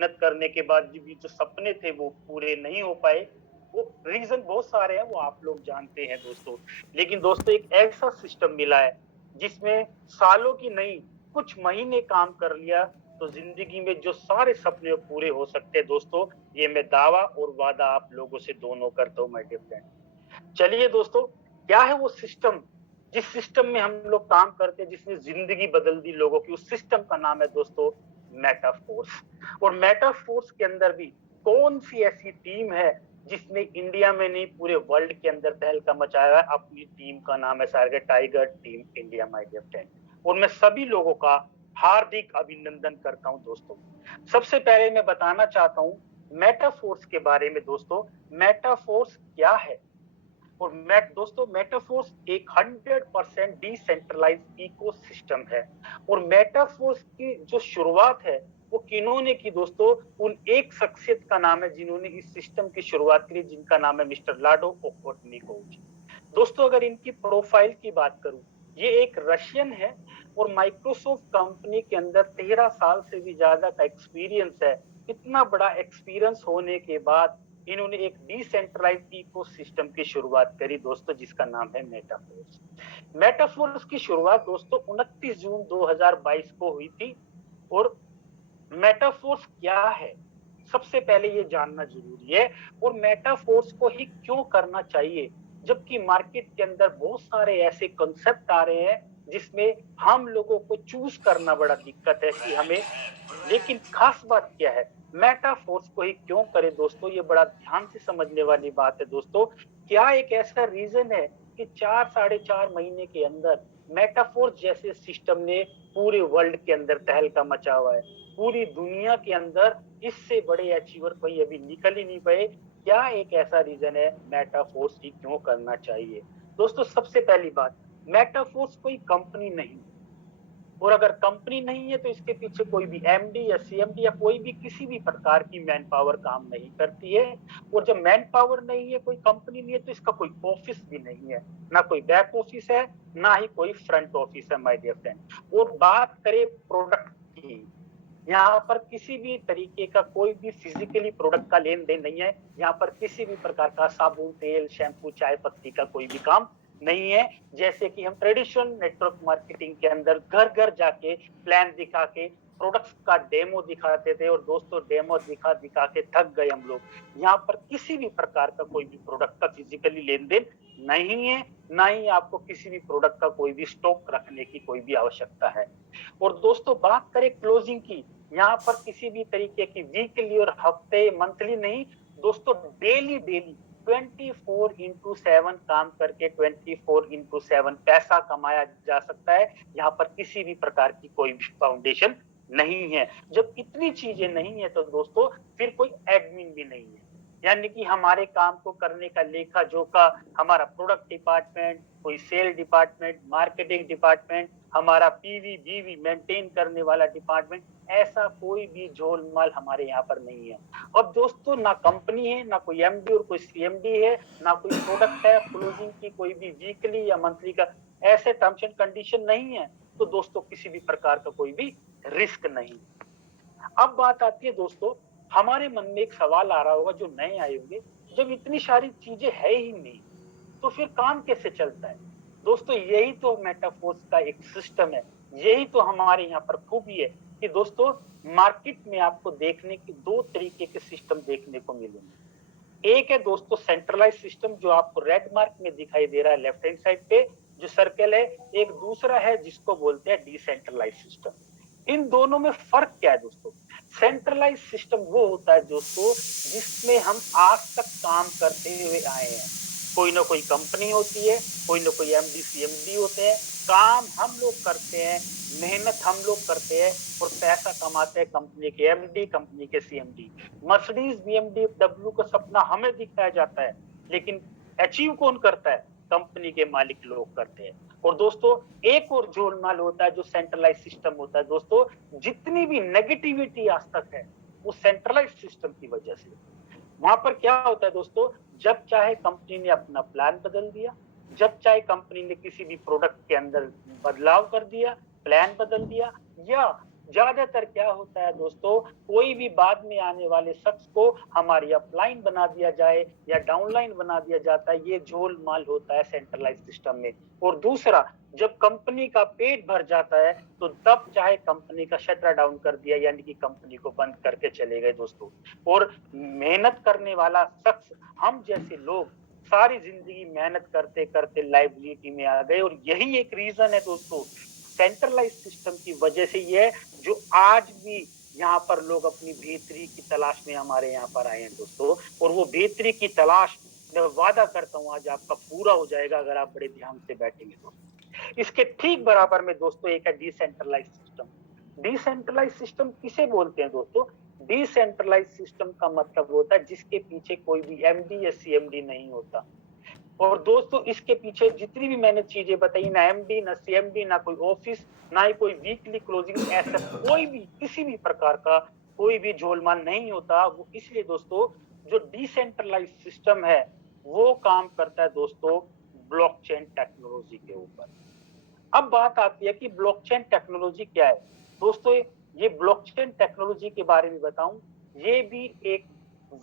मेहनत करने के बाद भी जो सपने थे वो पूरे नहीं हो पाए। वो रीज़न बहुत सारे हैं, वो आप लोग जानते हैं दोस्तों। लेकिन दोस्तों एक ऐसा सिस्टम मिला है, जिसमें सालों की नहीं, कुछ महीने काम कर लिया, तो ज़िंदगी में जो सारे सपने पूरे हो सकते हैं दोस्तों, ये मैं दावा और वादा आप लोगों से दोनों करता हूँ माय डियर फ्रेंड। चलिए दोस्तों, क्या है वो सिस्टम, जिस सिस्टम में हम लोग काम करते हैं, जिसने ज़िंदगी बदल दी लोगों की, उस सिस्टम का नाम है दोस्तों मेटाफोर्स। और मेटाफोर्स के अंदर भी कौन-सी ऐसी टीम है, जिसने इंडिया में नहीं पूरे वर्ल्ड के अंदर तहलका मचाया है, अपनी टीम का नाम है Sarang tiger team India my dear friend. और मैं सभी लोगों का हार्दिक अभिनंदन करता हूँ दोस्तों। सबसे पहले मैं बताना चाहता हूँ मेटाफोर्स के बारे में दोस्तों, मेटाफोर्स क्या है? और दोस्तों मेटाफोर्स एक 100% डिसेंट्रलाइज्ड इकोसिस्टम है। और मेटाफोर्स की जो शुरुआत है वो किन्होंने की दोस्तों, उन एक शख्सियत का नाम है जिन्होंने इस सिस्टम की शुरुआत की, जिनका नाम है मिस्टर लाडो ओकोटनिकोविच। दोस्तों अगर इनकी प्रोफाइल की बात करूं, ये एक रशियन है और माइक्रोसॉफ्ट कंपनी के अंदर 13 साल से भी ज्यादा का एक्सपीरियंस है। इतना बड़ा एक्सपीरियंस होने के बाद इन्होंने एक डिसेंट्रलाइज्ड इकोसिस्टम की शुरुआत करी दोस्तों, जिसका नाम है मेटाफोर्स। मेटाफोर्स की शुरुआत दोस्तों 29 जून 2022 को हुई थी। और मेटाफोर्स क्या है, सबसे पहले ये जानना जरूरी है। और मेटाफोर्स को ही क्यों करना चाहिए, जबकि मार्केट के अंदर बहुत सारे ऐसे कॉन्सेप्ट आ रहे हैं जिसमें हम लोगों को चूज करना बड़ा दिक्कत है कि हमें। लेकिन खास बात क्या है, मेटाफोर्स को ही क्यों करें दोस्तों, ये बड़ा ध्यान से समझने वाली बात है दोस्तों। क्या एक ऐसा रीजन है कि 4 साढ़े 4 महीने के अंदर मेटाफोर्स जैसे सिस्टम ने पूरे वर्ल्ड के अंदर तहलका मचा हुआ है, पूरी दुनिया के अंदर इससे बड़े अचीवर कोई अभी निकल ही नहीं पाए। क्या एक ऐसा रीजन है मेटाफोर्स ही क्यों करना चाहिए? दोस्तों सबसे पहली बात, मेटाफोर्स कोई कंपनी नहीं, और अगर कंपनी नहीं है तो इसके पीछे कोई भी एमडी या सीएमडी या कोई भी किसी भी प्रकार की मैन पावर काम नहीं करती है। और जब मैन पावर नहीं है, कोई कंपनी नहीं है, तो इसका कोई ऑफिस भी नहीं है, ना कोई बैक ऑफिस है, ना ही कोई फ्रंट ऑफिस है माय डियर फ्रेंड। और बात करें प्रोडक्ट की, यहाँ पर किसी भी तरीके का कोई भी फिजिकली प्रोडक्ट का लेन देन नहीं है। यहाँ पर किसी भी प्रकार का साबुन, तेल, शैम्पू, चाय पत्ती का कोई भी काम नहीं है। जैसे कि हम ट्रेडिशनल नेटवर्क मार्केटिंग के अंदर घर घर जाके प्लान दिखा के प्रोडक्ट्स का डेमो दिखाते थे, और दोस्तों डेमो दिखा दिखा के थक गए हम लोग। यहाँ पर किसी भी प्रकार का कोई भी प्रोडक्ट का फिजिकली लेन देन नहीं है, ना ही आपको किसी भी प्रोडक्ट का कोई भी स्टॉक रखने की कोई भी आवश्यकता है। और दोस्तों बात करें क्लोजिंग की, यहाँ पर किसी भी तरीके की वीकली और हफ्ते मंथली नहीं, दोस्तों डेली डेली 24x7 काम करके 24x7 पैसा कमाया जा सकता है। यहाँ पर किसी भी प्रकार की कोई भी फाउंडेशन नहीं है। जब इतनी चीजें नहीं है तो दोस्तों फिर कोई एडमिन भी नहीं है। यानी कि हमारे काम को करने का लेखा जोखा हमारा प्रोडक्ट डिपार्टमेंट, कोई सेल डिपार्टमेंट, मार्केटिंग डिपार्टमेंट, हमारा पीवी बीवी मेंटेन करने वाला डिपार्टमेंट, ऐसा कोई भी झोलमाल हमारे यहाँ पर नहीं है। अब दोस्तों ना कंपनी है, ना कोई एमडी और कोई सीएमडी है, ना कोई प्रोडक्ट है, क्लोजिंग की कोई भी वीकली या मंथली का ऐसे टर्म्स एंड कंडीशन नहीं है, तो दोस्तों किसी भी प्रकार का कोई भी रिस्क नहीं। अब बात आती है दोस्तों, हमारे मन में एक सवाल आ रहा होगा जो नए आए होंगे, जब इतनी सारी चीजें है ही नहीं तो फिर काम कैसे चलता है? दोस्तों यही तो मेटाफोर्स का एक सिस्टम है, यही तो हमारे यहाँ पर खूबी है कि दोस्तों मार्केट में आपको देखने की दो तरीके के सिस्टम देखने को मिलेंगे। एक है दोस्तों सेंट्रलाइज सिस्टम, जो आपको रेड मार्क में दिखाई दे रहा है लेफ्ट हैंड साइड पे जो सर्कल है। एक दूसरा है जिसको बोलते हैं डिसेंट्रलाइज सिस्टम। इन दोनों में फर्क क्या है दोस्तों? सेंट्रलाइज सिस्टम वो होता है दोस्तों जिसमें हम आज तक काम करते हुए आए हैं। कोई ना कोई कंपनी होती है, कोई ना कोई एमडी सीएमडी होते हैं, काम हम लोग करते हैं, मेहनत हम लोग करते हैं, और पैसा कमाते हैं कंपनी के एमडी, कंपनी के सीएमडी। मर्सिडीज बीएमडब्ल्यू का सपना हमें दिखाया जाता है, लेकिन अचीव कौन करता है? कंपनी के मालिक लोग करते हैं। और दोस्तों एक और जोड़माल होता है जो सेंट्रलाइज सिस्टम होता है दोस्तों, जितनी भी नेगेटिविटी आज तक है वो सेंट्रलाइज सिस्टम की वजह से। वहां पर क्या होता है दोस्तों, जब चाहे कंपनी ने अपना प्लान बदल दिया, जब चाहे कंपनी ने किसी भी प्रोडक्ट के अंदर बदलाव कर दिया, प्लान बदल दिया, या ज्यादातर क्या होता है दोस्तों, कोई भी बाद में आने वाले शख्स को हमारी अपलाइन बना दिया जाए या डाउनलाइन बना दिया जाता है, ये झोल-माल होता है सेंट्रलाइज़ सिस्टम में। और दूसरा, जब कंपनी का पेट भर जाता है, तो तब चाहे कंपनी का शटर डाउन कर दिया, यानी कि कंपनी को बंद करके चले गए दोस्तों। और मेहनत करने वाला शख्स, हम जैसे लोग सारी ज़िंदगी मेहनत करते-करते लायबिलिटी में आ गए, और यही एक रीज़न है दोस्तों, सेंट्रलाइज़ सिस्टम की वजह से ये है, जो आज भी यहाँ पर लोग अपनी बेहतरी की तलाश में हमारे यहाँ पर आए हैं दोस्तों। और वो बेहतरी की तलाश, मैं वादा करता हूँ आज आपका पूरा हो जाएगा अगर आप बड़े ध्यान से बैठेंगे तो। इसके ठीक बराबर में दोस्तों एक है डिसेंट्रलाइज सिस्टम। डिसेंट्रलाइज सिस्टम किसे बोलते हैं दोस्तों? डिसेंट्रलाइज सिस्टम का मतलब होता है जिसके पीछे कोई भी एमडी या सीएमडी नहीं होता। और दोस्तों इसके पीछे जितनी भी मैंने चीजें बताई, ना एमडी ना सीएमडी ना कोई ऑफिस, ना ही कोई वीकली क्लोजिंग, ऐसा कोई भी किसी भी प्रकार का कोई भी झोलमाल नहीं होता। वो इसलिए दोस्तों, जो डिसेंट्रलाइज सिस्टम है वो काम करता है दोस्तों ब्लॉकचेन टेक्नोलॉजी के ऊपर। अब बात आती है कि ब्लॉकचेन टेक्नोलॉजी क्या है? दोस्तों, ये ब्लॉकचेन टेक्नोलॉजी के बारे में बताऊं, ये भी एक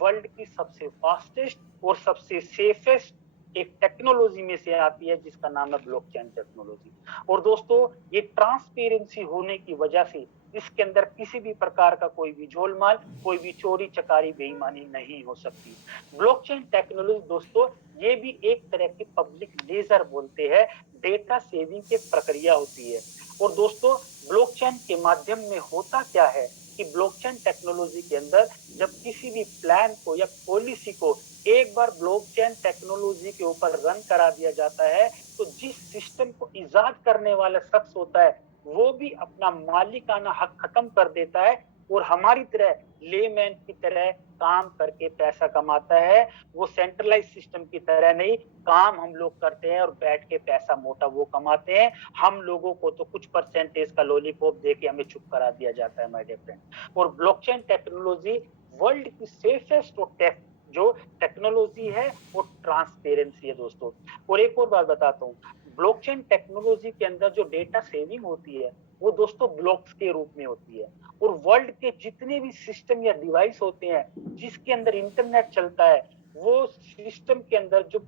वर्ल्ड की सबसे फास्टेस्ट और सबसे सेफेस्ट एक टेक्नोलॉजी में से आती है, जिसका नाम है ब्लॉकचेन टेक्नोलॉजी। और दोस्तों, ये ट्रांसपेरेंसी होने की वजह से इसके अंदर किसी भी प्रकार का कोई भी झोलमाल, कोई भी चोरी चकारी बेईमानी नहीं हो सकती। ब्लॉकचेन टेक्नोलॉजी दोस्तों, ये भी एक तरह की पब्लिक लेजर बोलते हैं, डेटा सेविंग की प्रक्रिया होती है। और दोस्तों, ब्लॉकचेन के माध्यम में होता क्या है कि ब्लॉकचेन टेक्नोलॉजी के अंदर जब किसी भी प्लान को या पॉलिसी को एक बार ब्लॉकचेन टेक्नोलॉजी के ऊपर रन करा दिया जाता है, तो जिस सिस्टम को इजाद करने वाला शख्स होता है वो भी अपना मालिकाना हक खत्म कर देता है और हमारी तरह लेमैन की तरह काम करके पैसा कमाता है। वो सेंट्रलाइज सिस्टम की तरह नहीं, काम हम लोग करते हैं और बैठ के पैसा मोटा वो कमाते हैं। हम लोगों को तो कुछ परसेंटेज का लॉलीपॉप दे के हमें चुप करा दिया जाता है माय डियर फ्रेंड। और ब्लॉकचेन टेक्नोलॉजी वर्ल्ड की सेफेस्ट और जो टेक्नोलॉजी है वो ट्रांसपेरेंसी है दोस्तों। और एक और बात बताता हूँ, ब्लॉकचेन टेक्नोलॉजी के अंदर जो डेटा सेविंग होती है वो दोस्तों ब्लॉक्स के रूप में होती है। और वर्ल्ड के जितने भी सिस्टम या डिवाइस होते हैं जिसके अंदर इंटरनेट चलता है, वो सिस्टम के अंदर जो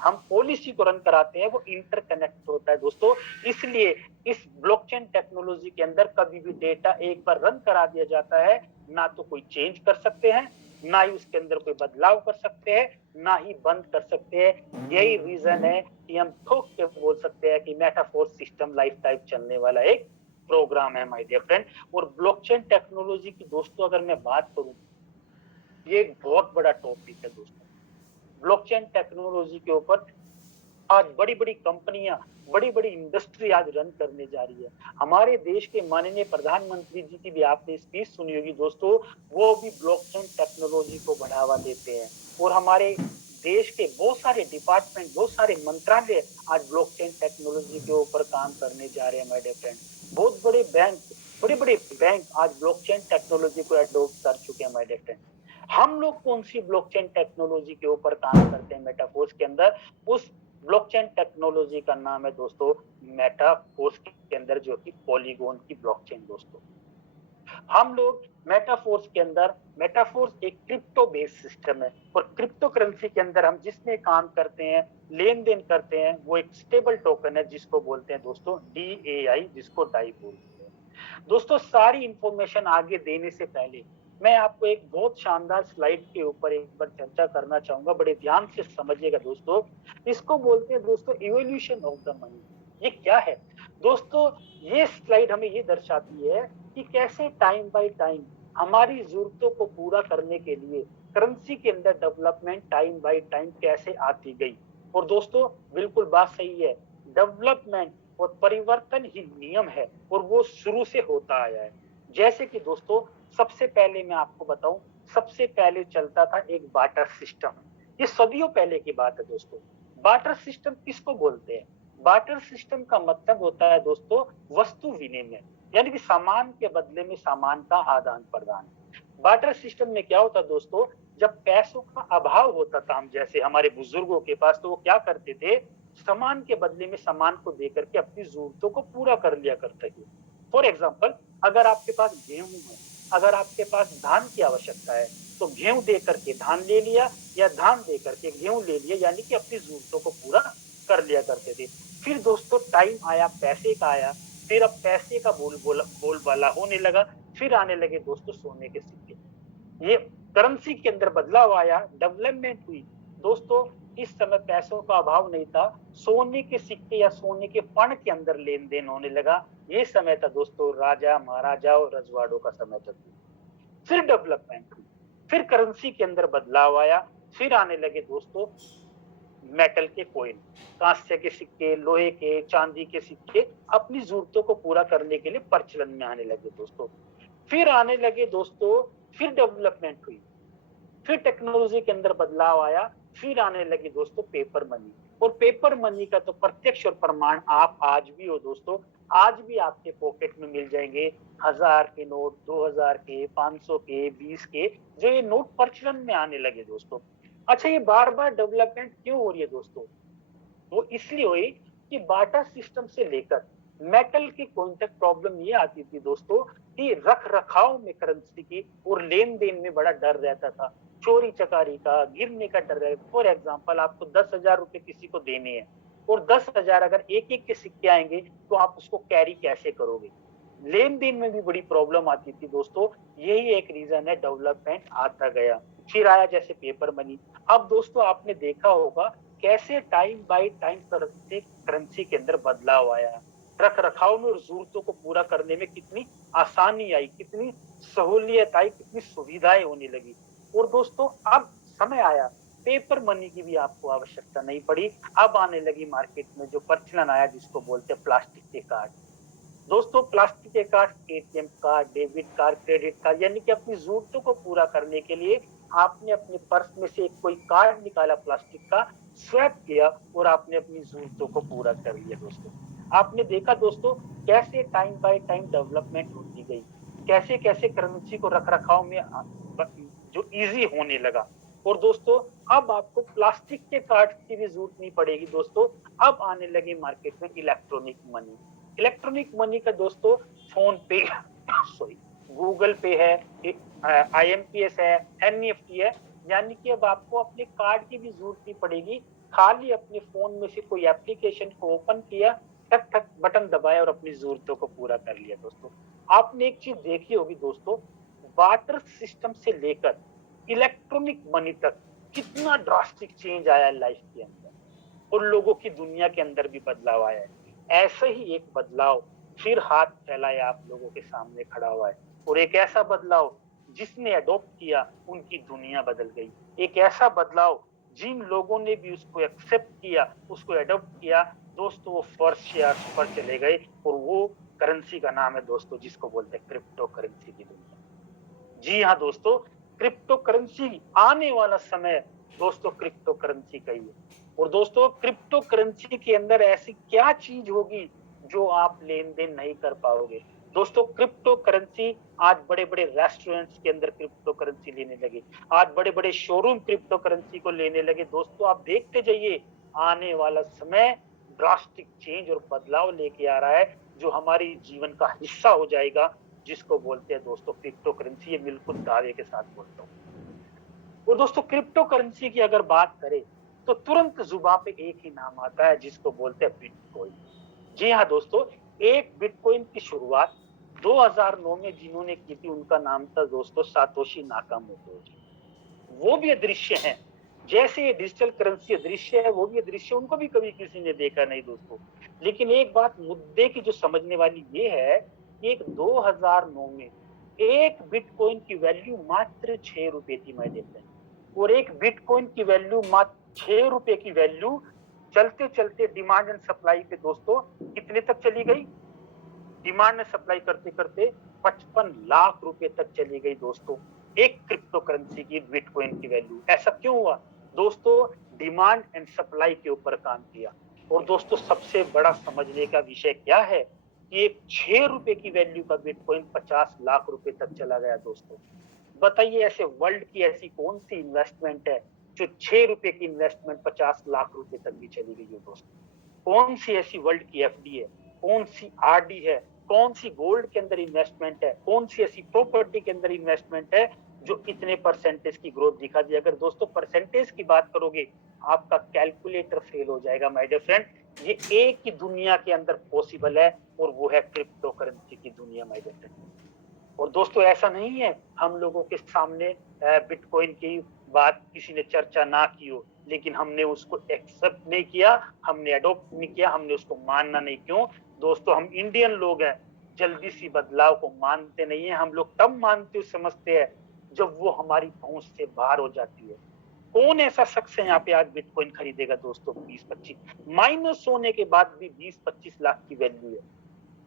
हम पॉलिसी को रन कराते हैं वो इंटरकनेक्ट होता है दोस्तों। इसलिए इस ब्लॉकचेन टेक्नोलॉजी के अंदर कभी भी डेटा एक बार रन करा दिया जाता है, ना तो कोई चेंज कर सकते हैं, ना ही उसके अंदर कोई बदलाव कर सकते हैं, ना ही बंद कर सकते हैं। यही रीजन है कि हम ठोक के बोल सकते हैं कि मेटाफोर सिस्टम लाइफ टाइम चलने वाला एक प्रोग्राम है माय डियर फ्रेंड। और ब्लॉकचेन टेक्नोलॉजी की दोस्तों अगर मैं बात करूं, ये एक बहुत बड़ा टॉपिक है दोस्तों। ब्लॉकचेन टेक्नोलॉजी के ऊपर आज बड़ी-बड़ी कंपनियां, बड़ी-बड़ी इंडस्ट्री आज रन करने जा रही है। हमारे देश के माननीय प्रधानमंत्री जी की भी आपने स्पीच सुनी होगी दोस्तों, वो भी ब्लॉकचेन टेक्नोलॉजी को बढ़ावा देते हैं। और हमारे देश के बहुत सारे डिपार्टमेंट, बहुत सारे मंत्रालय आज ब्लॉकचेन टेक्नोलॉजी के ऊपर काम करने जा रहे हैं माय डियर फ्रेंड। बहुत बड़े बैंक, बड़े-बड़े बैंक आज ब्लॉकचेन टेक्नोलॉजी को अडॉप्ट कर चुके हैं माय डियर फ्रेंड। हम लोग कौन सी ब्लॉकचेन टेक्नोलॉजी के ऊपर काम करते हैं मेटाफोर्स के अंदर? उस ब्लॉकचेन टेक्नोलॉजी का नाम है दोस्तों मेटाफोर्स के अंदर, जो कि पॉलीगॉन की ब्लॉकचेन दोस्तों। हम लोग मेटाफोर्स के अंदर, मेटाफोर्स एक क्रिप्टो बेस्ड सिस्टम है और क्रिप्टो करेंसी के अंदर हम जिसमें काम करते हैं, लेन देन करते हैं, वो एक स्टेबल टोकन है जिसको बोलते हैं दोस्तों DAI, जिसको डाई बोलते हैं दोस्तों। सारी इंफॉर्मेशन आगे देने से पहले मैं आपको एक बहुत शानदार स्लाइड के ऊपर एक बार चर्चा करना चाहूंगा, बड़े ध्यान से समझिएगा दोस्तों। इसको बोलते हैं दोस्तों इवोल्यूशन ऑफ द मनी। ये क्या है दोस्तों? ये स्लाइड हमें ये दर्शाती है कि कैसे टाइम बाय टाइम हमारी जरूरतों को पूरा करने के लिए करेंसी के अंदर डेवलपमेंट टाइम बाय टाइम कैसे आती गई। और दोस्तों बिल्कुल बात सही है, डेवलपमेंट और परिवर्तन ही नियम है और वो शुरू से होता आया है। जैसे कि दोस्तों सबसे पहले मैं आपको बताऊं, सबसे पहले चलता था एक बार्टर सिस्टम। ये सदियों पहले की बात है दोस्तों। बार्टर सिस्टम किसको बोलते हैं? बार्टर सिस्टम का मतलब होता है दोस्तों वस्तु विनिमय, यानी कि सामान के बदले में सामान का आदान प्रदान। बार्टर सिस्टम में क्या होता दोस्तों, जब पैसों का अभाव होता था, हम जैसे हमारे बुजुर्गों के पास, तो वो क्या करते थे, सामान के बदले में सामान को देकर के अपनी जरूरतों को पूरा कर लिया करते थे। फॉर एग्जाम्पल, अगर आपके पास गेहूं है, अगर आपके पास धान की आवश्यकता है, तो गेहूं दे करके धान ले लिया या धान दे करके गेहूं ले लिया, यानी कि अपनी जरूरतों को पूरा कर लिया करते थे। फिर दोस्तों टाइम आया, पैसे का आया, फिर अब पैसे का बोलबाला होने लगा, फिर आने लगे दोस्तों सोने के सिक्के। ये करेंसी के अंदर बदलाव आया, डेवलपमेंट हुई। दोस्तों इस समय पैसों का अभाव नहीं था, सोने के सिक्के या सोने के पण के अंदर लेन देन होने लगा। ये समय था दोस्तों राजा महाराजा और रजवाड़ों का समय था। फिर डेवलपमेंट हुई, फिर करेंसी के अंदर बदलाव आया, फिर आने लगे दोस्तों मेटल के कॉइन, कांस्य के सिक्के, लोहे के, चांदी के सिक्के अपनी जरूरतों को पूरा करने के लिए प्रचलन में आने लगे दोस्तों। फिर आने लगे दोस्तों, फिर डेवलपमेंट हुई, फिर टेक्नोलॉजी के अंदर बदलाव आया, फिर आने लगी दोस्तों पेपर मनी। और पेपर मनी का तो प्रत्यक्ष और प्रमाण आप आज भी हो दोस्तों, आज भी आपके पॉकेट में मिल जाएंगे 1000 के नोट, 2000 के, 500 के, 20 के, जो ये नोट प्रचलन में आने लगे दोस्तों। अच्छा, ये बार बार डेवलपमेंट क्यों हो रही है दोस्तों? वो इसलिए हुई कि बाटा सिस्टम से लेकर मेटल के कॉइन तक प्रॉब्लम ये आती थी दोस्तों कि रख रखाव में करेंसी की और लेन देन में बड़ा डर रहता था, चोरी चकारी का, गिरने का डर रहता। फॉर एग्जाम्पल आपको 10,000 रुपए किसी को देने हैं और 10,000 अगर एक एक के सिक्के आएंगे तो आप उसको कैरी कैसे करोगे? लेन देन में भी बड़ी प्रॉब्लम आती थी दोस्तों। यही एक रीजन है, डेवलपमेंट आता गया। फिर आया जैसे पेपर मनी। अब दोस्तों आपने देखा होगा कैसे टाइम बाय टाइम करेंसी के अंदर बदलाव आया, रख रखाव में और जरूरतों को पूरा करने में कितनी आसानी आई, कितनी सहूलियत आई, कितनी सुविधाएं होने लगी। और दोस्तों अब समय आया पेपर मनी की भी आपको आवश्यकता नहीं पड़ी। अब आने लगी मार्केट में जो प्रचलन आया जिसको बोलते हैं प्लास्टिक के कार्ड। दोस्तों प्लास्टिक के card, ATM card, debit card, credit card, यानी कि अपनी जरूरतों को पूरा करने के लिए आपने अपने पर्स में से कोई कार्ड निकाला प्लास्टिक का, स्वैप किया और आपने अपनी जरूरतों को पूरा कर लिया दोस्तों। आपने देखा दोस्तों कैसे टाइम बाय टाइम डेवलपमेंट होती गई, कैसे कैसे करेंसी को रख रखाव में जो इजी होने लगा। और दोस्तों अब आपको प्लास्टिक के कार्ड की भी जरूरत नहीं पड़ेगी दोस्तों। अब आने लगे मार्केट में इलेक्ट्रॉनिक मनी। इलेक्ट्रॉनिक मनी का दोस्तों फोन पे सॉरी गूगल पे है, आईएमपीएस है, एनईएफटी है, यानी कि अब आपको अपने कार्ड की भी जरूरत नहीं पड़ेगी। खाली अपने फोन में से कोई एप्लीकेशन को ओपन किया, टक टक बटन दबाया और अपनी जरूरतों को पूरा कर लिया दोस्तों। आपने एक चीज देखी होगी दोस्तों, वाटर सिस्टम से लेकर इलेक्ट्रॉनिक मनी तक कितना ड्रास्टिक चेंज आया है लाइफ के अंदर और लोगों की दुनिया के अंदर भी बदलाव आया है। ऐसे ही एक बदलाव फिर हाथ फैलाए आप लोगों के सामने खड़ा हुआ है और एक ऐसा बदलाव जिसने अडॉप्ट किया उनकी दुनिया बदल गई। एक ऐसा बदलाव जिन लोगों ने भी उसको एक्सेप्ट किया, उसको अडॉप्ट किया दोस्तों, वो फर्स्ट शेयर्स पर चले गए और वो करेंसी का नाम है दोस्तों जिसको बोलते हैं क्रिप्टो करेंसी की दुनिया। जी हाँ दोस्तों, क्रिप्टो करेंसी आने वाला समय दोस्तों क्रिप्टो करेंसी का ही है। और दोस्तों क्रिप्टो करेंसी के अंदर ऐसी क्या चीज होगी जो आप लेन देन नहीं कर पाओगे? दोस्तों क्रिप्टो करेंसी आज बड़े बड़े रेस्टोरेंट्स के अंदर क्रिप्टो करेंसी लेने लगे, आज बड़े बड़े शोरूम क्रिप्टो करेंसी को लेने लगे। दोस्तों आप देखते जाइए, आने वाला समय ड्रास्टिक चेंज और बदलाव लेके आ रहा है जो हमारी जीवन का हिस्सा हो जाएगा, जिसको बोलते हैं दोस्तों क्रिप्टो करेंसी। ये बिल्कुल दावे के साथ बोलता हूँ। और दोस्तों क्रिप्टो करेंसी की अगर बात करें तो तुरंत जुबान पे एक ही नाम आता है जिसको बोलते हैं बिटकॉइन। जी हाँ दोस्तों, एक बिटकॉइन की शुरुआत 2009 में जिन्होंने की थी उनका नाम था दोस्तों सातोशी नाकामोटो जी। वो भी अदृश्य हैं, जैसे ये डिजिटल करेंसी अदृश्य है, वो भी अदृश्य, उनको भी कभी किसी ने देखा नहीं दोस्तों। लेकिन एक बात मुद्दे की जो समझने वाली ये है कि एक 2009 में एक बिटकॉइन की वैल्यू मात्र 6 रुपए थी मैं देता है, और एक बिटकॉइन की वैल्यू मात्र 6 रुपए की वैल्यू चलते चलते डिमांड एंड सप्लाई पे दोस्तों कितने तक चली गई? डिमांड एंड सप्लाई करते करते 55 लाख रुपए तक चली गई दोस्तों, एक क्रिप्टो करेंसी की बिटकॉइन की वैल्यू। ऐसा क्यों हुआ दोस्तों? डिमांड एंड सप्लाई के ऊपर काम किया। और दोस्तों सबसे बड़ा समझने का विषय क्या है कि एक 6 रुपए की वैल्यू का बिटकॉइन 50 लाख रुपए तक चला गया दोस्तों। बताइए ऐसे वर्ल्ड की ऐसी कौन सी इन्वेस्टमेंट है जो 6 रुपए की इन्वेस्टमेंट 50 लाख रुपए तक भी चली गई है दोस्तों? कौन सी ऐसी वर्ल्ड की एफडी है, कौन सी आरडी है, कौन सी गोल्ड के अंदर इन्वेस्टमेंट है, कौन सी ऐसी प्रॉपर्टी के अंदर इन्वेस्टमेंट है जो इतने परसेंटेज की ग्रोथ दिखा दी। अगर दोस्तों परसेंटेज की बात करोगे, आपका कैलकुलेटर फेल हो जाएगा माय डियर फ्रेंड। ये एक ही दुनिया के अंदर पॉसिबल है और वो है क्रिप्टो करेंसी की दुनिया माय डियर फ्रेंड। और दोस्तों ऐसा नहीं है हम लोगों के सामने बिटकॉइन की बात किसी ने चर्चा ना की हो, लेकिन हमने उसको एक्सेप्ट नहीं किया, हमने अडॉप्ट नहीं किया, हमने उसको मानना नहीं। क्यों दोस्तों? हम इंडियन लोग हैं, जल्दी सी बदलाव को मानते नहीं है। हम लोग तब मानते समझते हैं जब वो हमारी पहुंच से बाहर हो जाती है। कौन ऐसा शख्स है यहाँ पे आज बिटकॉइन खरीदेगा दोस्तों? 20-25 माइनस होने के बाद भी 20-25 लाख की वैल्यू है,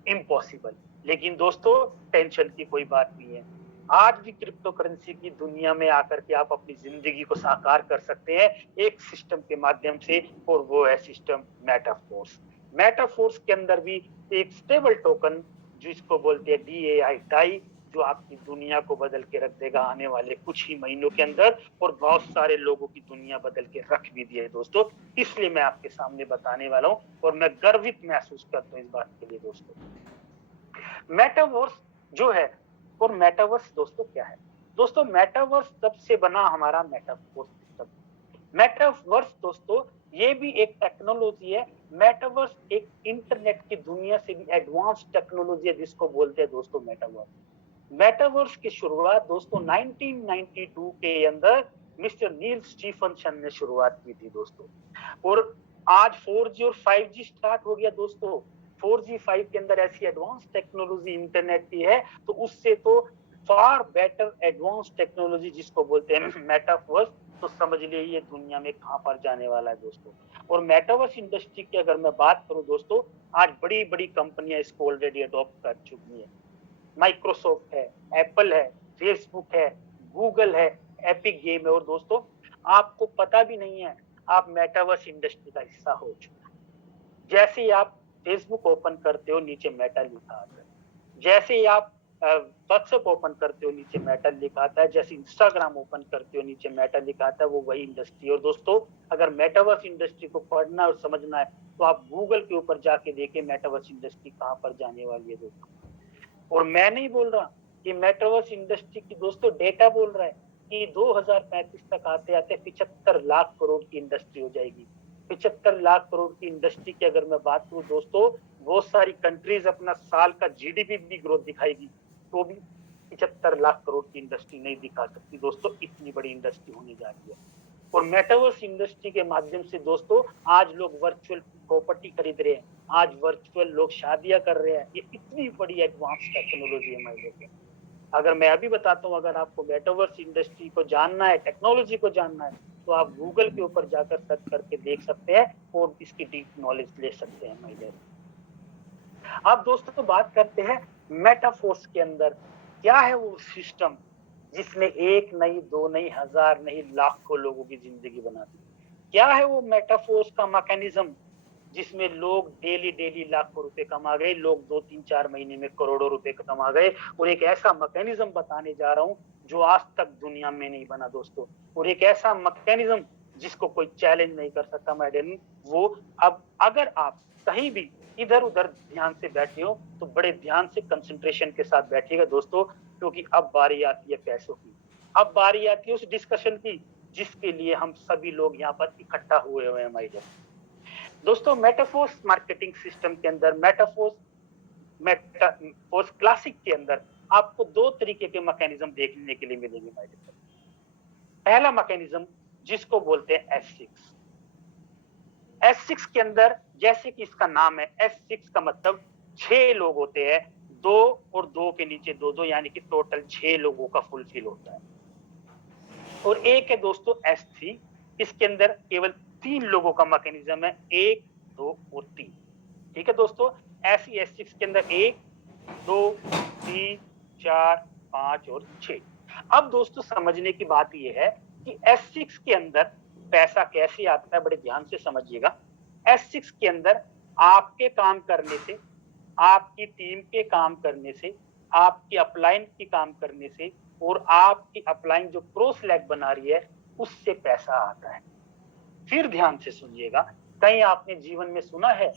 इम्पॉसिबल। लेकिन दोस्तों टेंशन की कोई बात नहीं है, आज भी क्रिप्टो करेंसी की दुनिया में आकर के आप अपनी जिंदगी को साकार कर सकते हैं एक सिस्टम के माध्यम से, और वो है सिस्टम मेटाफोर्स। मेटाफोर्स के अंदर भी एक स्टेबल टोकन जिसको बोलते हैं DAI डाई, जो आपकी दुनिया को बदल के रख देगा आने वाले कुछ ही महीनों के अंदर, और बहुत सारे लोगों की दुनिया बदल के रख भी दी है दोस्तों। इसलिए मैं आपके सामने बताने वाला हूँ और मैं गर्वित महसूस करता हूँ इस बात के लिए दोस्तों। मेटावर्स जो है, और मेटावर्स दोस्तों क्या है? दोस्तों मेटावर्स तब से बना हमारा मेटाफोर्स सिस्टम। मेटावर्स दोस्तों ये भी एक टेक्नोलॉजी है। मेटावर्स एक इंटरनेट की दुनिया से भी एडवांस टेक्नोलॉजी है जिसको बोलते हैं दोस्तों मेटावर्स। मेटावर्स की शुरुआत दोस्तों 1992 के अंदर मिस्टर नील स्टीफनसन ने शुरुआत की थी दोस्तों। और आज 4G और 5G स्टार्ट हो गया दोस्तों। 4G 5 के अंदर ऐसी एडवांस टेक्नोलॉजी इंटरनेट की है, तो उससे तो फार बेटर एडवांस टेक्नोलॉजी जिसको बोलते हैं मेटावर्स, तो समझ लीजिए ये दुनिया में कहां पर जाने वाला है दोस्तों। और मेटावर्स इंडस्ट्री की अगर मैं बात करूं दोस्तों, आज बड़ी बड़ी कंपनियां इसको ऑलरेडी अडॉप्ट कर चुकी है। माइक्रोसॉफ्ट है, एप्पल है, फेसबुक है, गूगल है, एपिक गेम है, और दोस्तों आपको पता भी नहीं है आप मेटावर्स इंडस्ट्री का हिस्सा हो चुके हैं। जैसे ही आप फेसबुक ओपन करते हो नीचे मेटा लिखा आता है, जैसे ही आप व्हाट्सएप ओपन करते हो नीचे मेटा लिखा आता है, जैसे इंस्टाग्राम ओपन करते हो नीचे मेटा लिखा आता है, वो वही इंडस्ट्री। और दोस्तों अगर मेटावर्स इंडस्ट्री को पढ़ना और समझना है तो आप गूगल के ऊपर जाके देखिए मेटावर्स इंडस्ट्री कहां पर जाने वाली है दोस्तों। और मैं नहीं बोल रहा कि मेटावर्स इंडस्ट्री की दोस्तों डेटा बोल रहा है कि 2035 तक आते आते 75 लाख करोड़ की इंडस्ट्री हो जाएगी। 75 लाख करोड़ की इंडस्ट्री की अगर मैं बात करूं दोस्तों, बहुत सारी कंट्रीज अपना साल का GDP भी ग्रोथ दिखाएगी, तो भी 75 लाख करोड़ की इंडस्ट्री नहीं दिखा सकती दोस्तों। इतनी बड़ी इंडस्ट्री होने जा रही है। और मेटावर्स इंडस्ट्री के माध्यम से दोस्तों आज लोग वर्चुअल प्रॉपर्टी खरीद रहे हैं, आज वर्चुअल लोग शादियां कर रहे हैं। ये इतनी बड़ी एडवांस टेक्नोलॉजी है हमारे लिए। अगर मैं अभी बताता हूँ, अगर आपको मेटावर्स इंडस्ट्री को जानना है, टेक्नोलॉजी को जानना है, तो आप गूगल के ऊपर जाकर सर्च करके देख सकते हैं और इसकी डीप नॉलेज ले सकते हैं माय डियर। अब दोस्तों बात करते हैं मेटाफोर्स के अंदर क्या है वो सिस्टम जिसने एक नहीं, दो नहीं, हजार नहीं, लाखों लोगों की जिंदगी बना दी। क्या है वो मेटाफोर्स का मैकेनिज्म जिसमें लोग डेली डेली लाखों रुपए कमा गए, लोग 2-3-4 महीने में करोड़ों रुपए कमा गए। और एक ऐसा मैकेनिज्म बताने जा रहा हूं जो आज तक दुनिया में नहीं बना दोस्तों। और एक ऐसा मैकेनिज्म जिसको कोई चैलेंज नहीं कर सकता मैडम। वो अब अगर आप कहीं भी इधर उधर ध्यान से बैठे हो तो बड़े ध्यान से कंसंट्रेशन के साथ बैठिएगा दोस्तों, क्योंकि अब बारी आती है पैसों की। अब बारी आती है उस डिस्कशन की जिसके लिए हम सभी लोग यहाँ पर इकट्ठा हुए हैं हमारे दोस्तों। मेटाफोर्स मार्केटिंग सिस्टम के अंदर, मेटाफोर्स क्लासिक के अंदर आपको दो तरीके के मैकेनिज्म देखने के लिए मिलेंगे माय डियर। पहला मैकेनिज्म जिसको बोलते हैं S6। S6 के अंदर जैसे कि इसका नाम है, S6 का मतलब 6 लोग होते हैं, 2 और 2 के नीचे 2-2, यानी कि टोटल 6 लोगों का फुलफिल होता है। और एक है दोस्तों S3, इसके अंदर केवल 3 लोगों का मैकेनिज्म है, 1, 2 और 3। ठीक है दोस्तों, ऐसी S6 के अंदर 1, 2, 3, 4, 5 और 6। अब दोस्तों समझने की बात यह है कि S6 के अंदर पैसा कैसे आता है, बड़े ध्यान से समझिएगा। S6 के अंदर आपके काम करने से, आपकी टीम के काम करने से, आपकी अपलाइन की काम करने से, और आपकी अपलाइन जो क्रॉस लैग बना रही है उससे पैसा आता है। फिर ध्यान से सुनिएगा, कहीं आपने जीवन में सुना है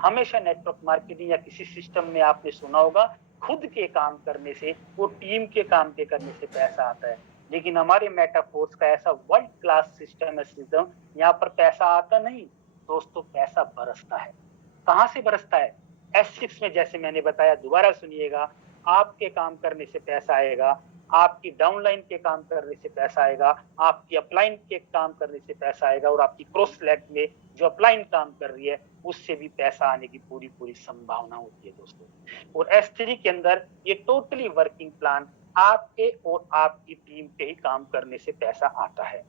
हमेशा नेटवर्क मार्केटिंग या किसी सिस्टम में आपने सुना होगा, खुद के काम करने से, वो टीम के काम के करने से पैसा आता है। लेकिन हमारे मेटाफोर्स का ऐसा वर्ल्ड क्लास सिस्टम है, सिस्टम यहाँ पर पैसा आता नहीं दोस्तों, पैसा बरसता है। कहाँ से बरसता है? S6 में जैसे मैंने बताया, दोबारा सुनिएगा, आपके काम करने से पैसा आएगा, आपकी डाउनलाइन के काम करने से पैसा आएगा, आपकी अपलाइन के काम करने से पैसा आएगा, और आपकी क्रॉस लेग में जो अपलाइन काम कर रही है उससे भी पैसा आने की पूरी पूरी संभावना होती है दोस्तों। और S3 के अंदर ये टोटली वर्किंग प्लान आपके और आपकी टीम के ही काम करने से पैसा आता है।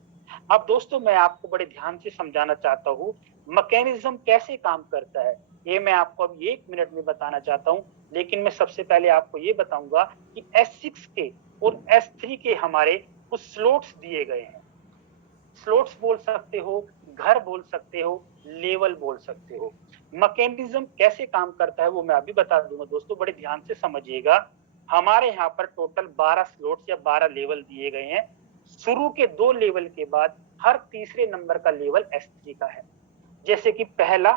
अब दोस्तों मैं आपको बड़े ध्यान से समझाना चाहता हूँ मैकेनिज्म कैसे काम करता है। ये मैं आपको अब 1 मिनट में बताना चाहता हूँ, लेकिन मैं सबसे पहले आपको ये बताऊंगा कि S6 के और S3 के हमारे कुछ स्लॉट्स दिए गए हैं। स्लॉट्स बोल सकते हो, घर बोल सकते हो, लेवल बोल सकते हो। मैकेनिज्म कैसे काम करता है वो मैं अभी बता दूंगा दोस्तों, बड़े ध्यान से समझिएगा। हमारे यहाँ पर टोटल 12 स्लॉट्स या 12 लेवल दिए गए हैं। शुरू के 2 लेवल के बाद हर तीसरे नंबर का लेवल S3 का है। जैसे कि पहला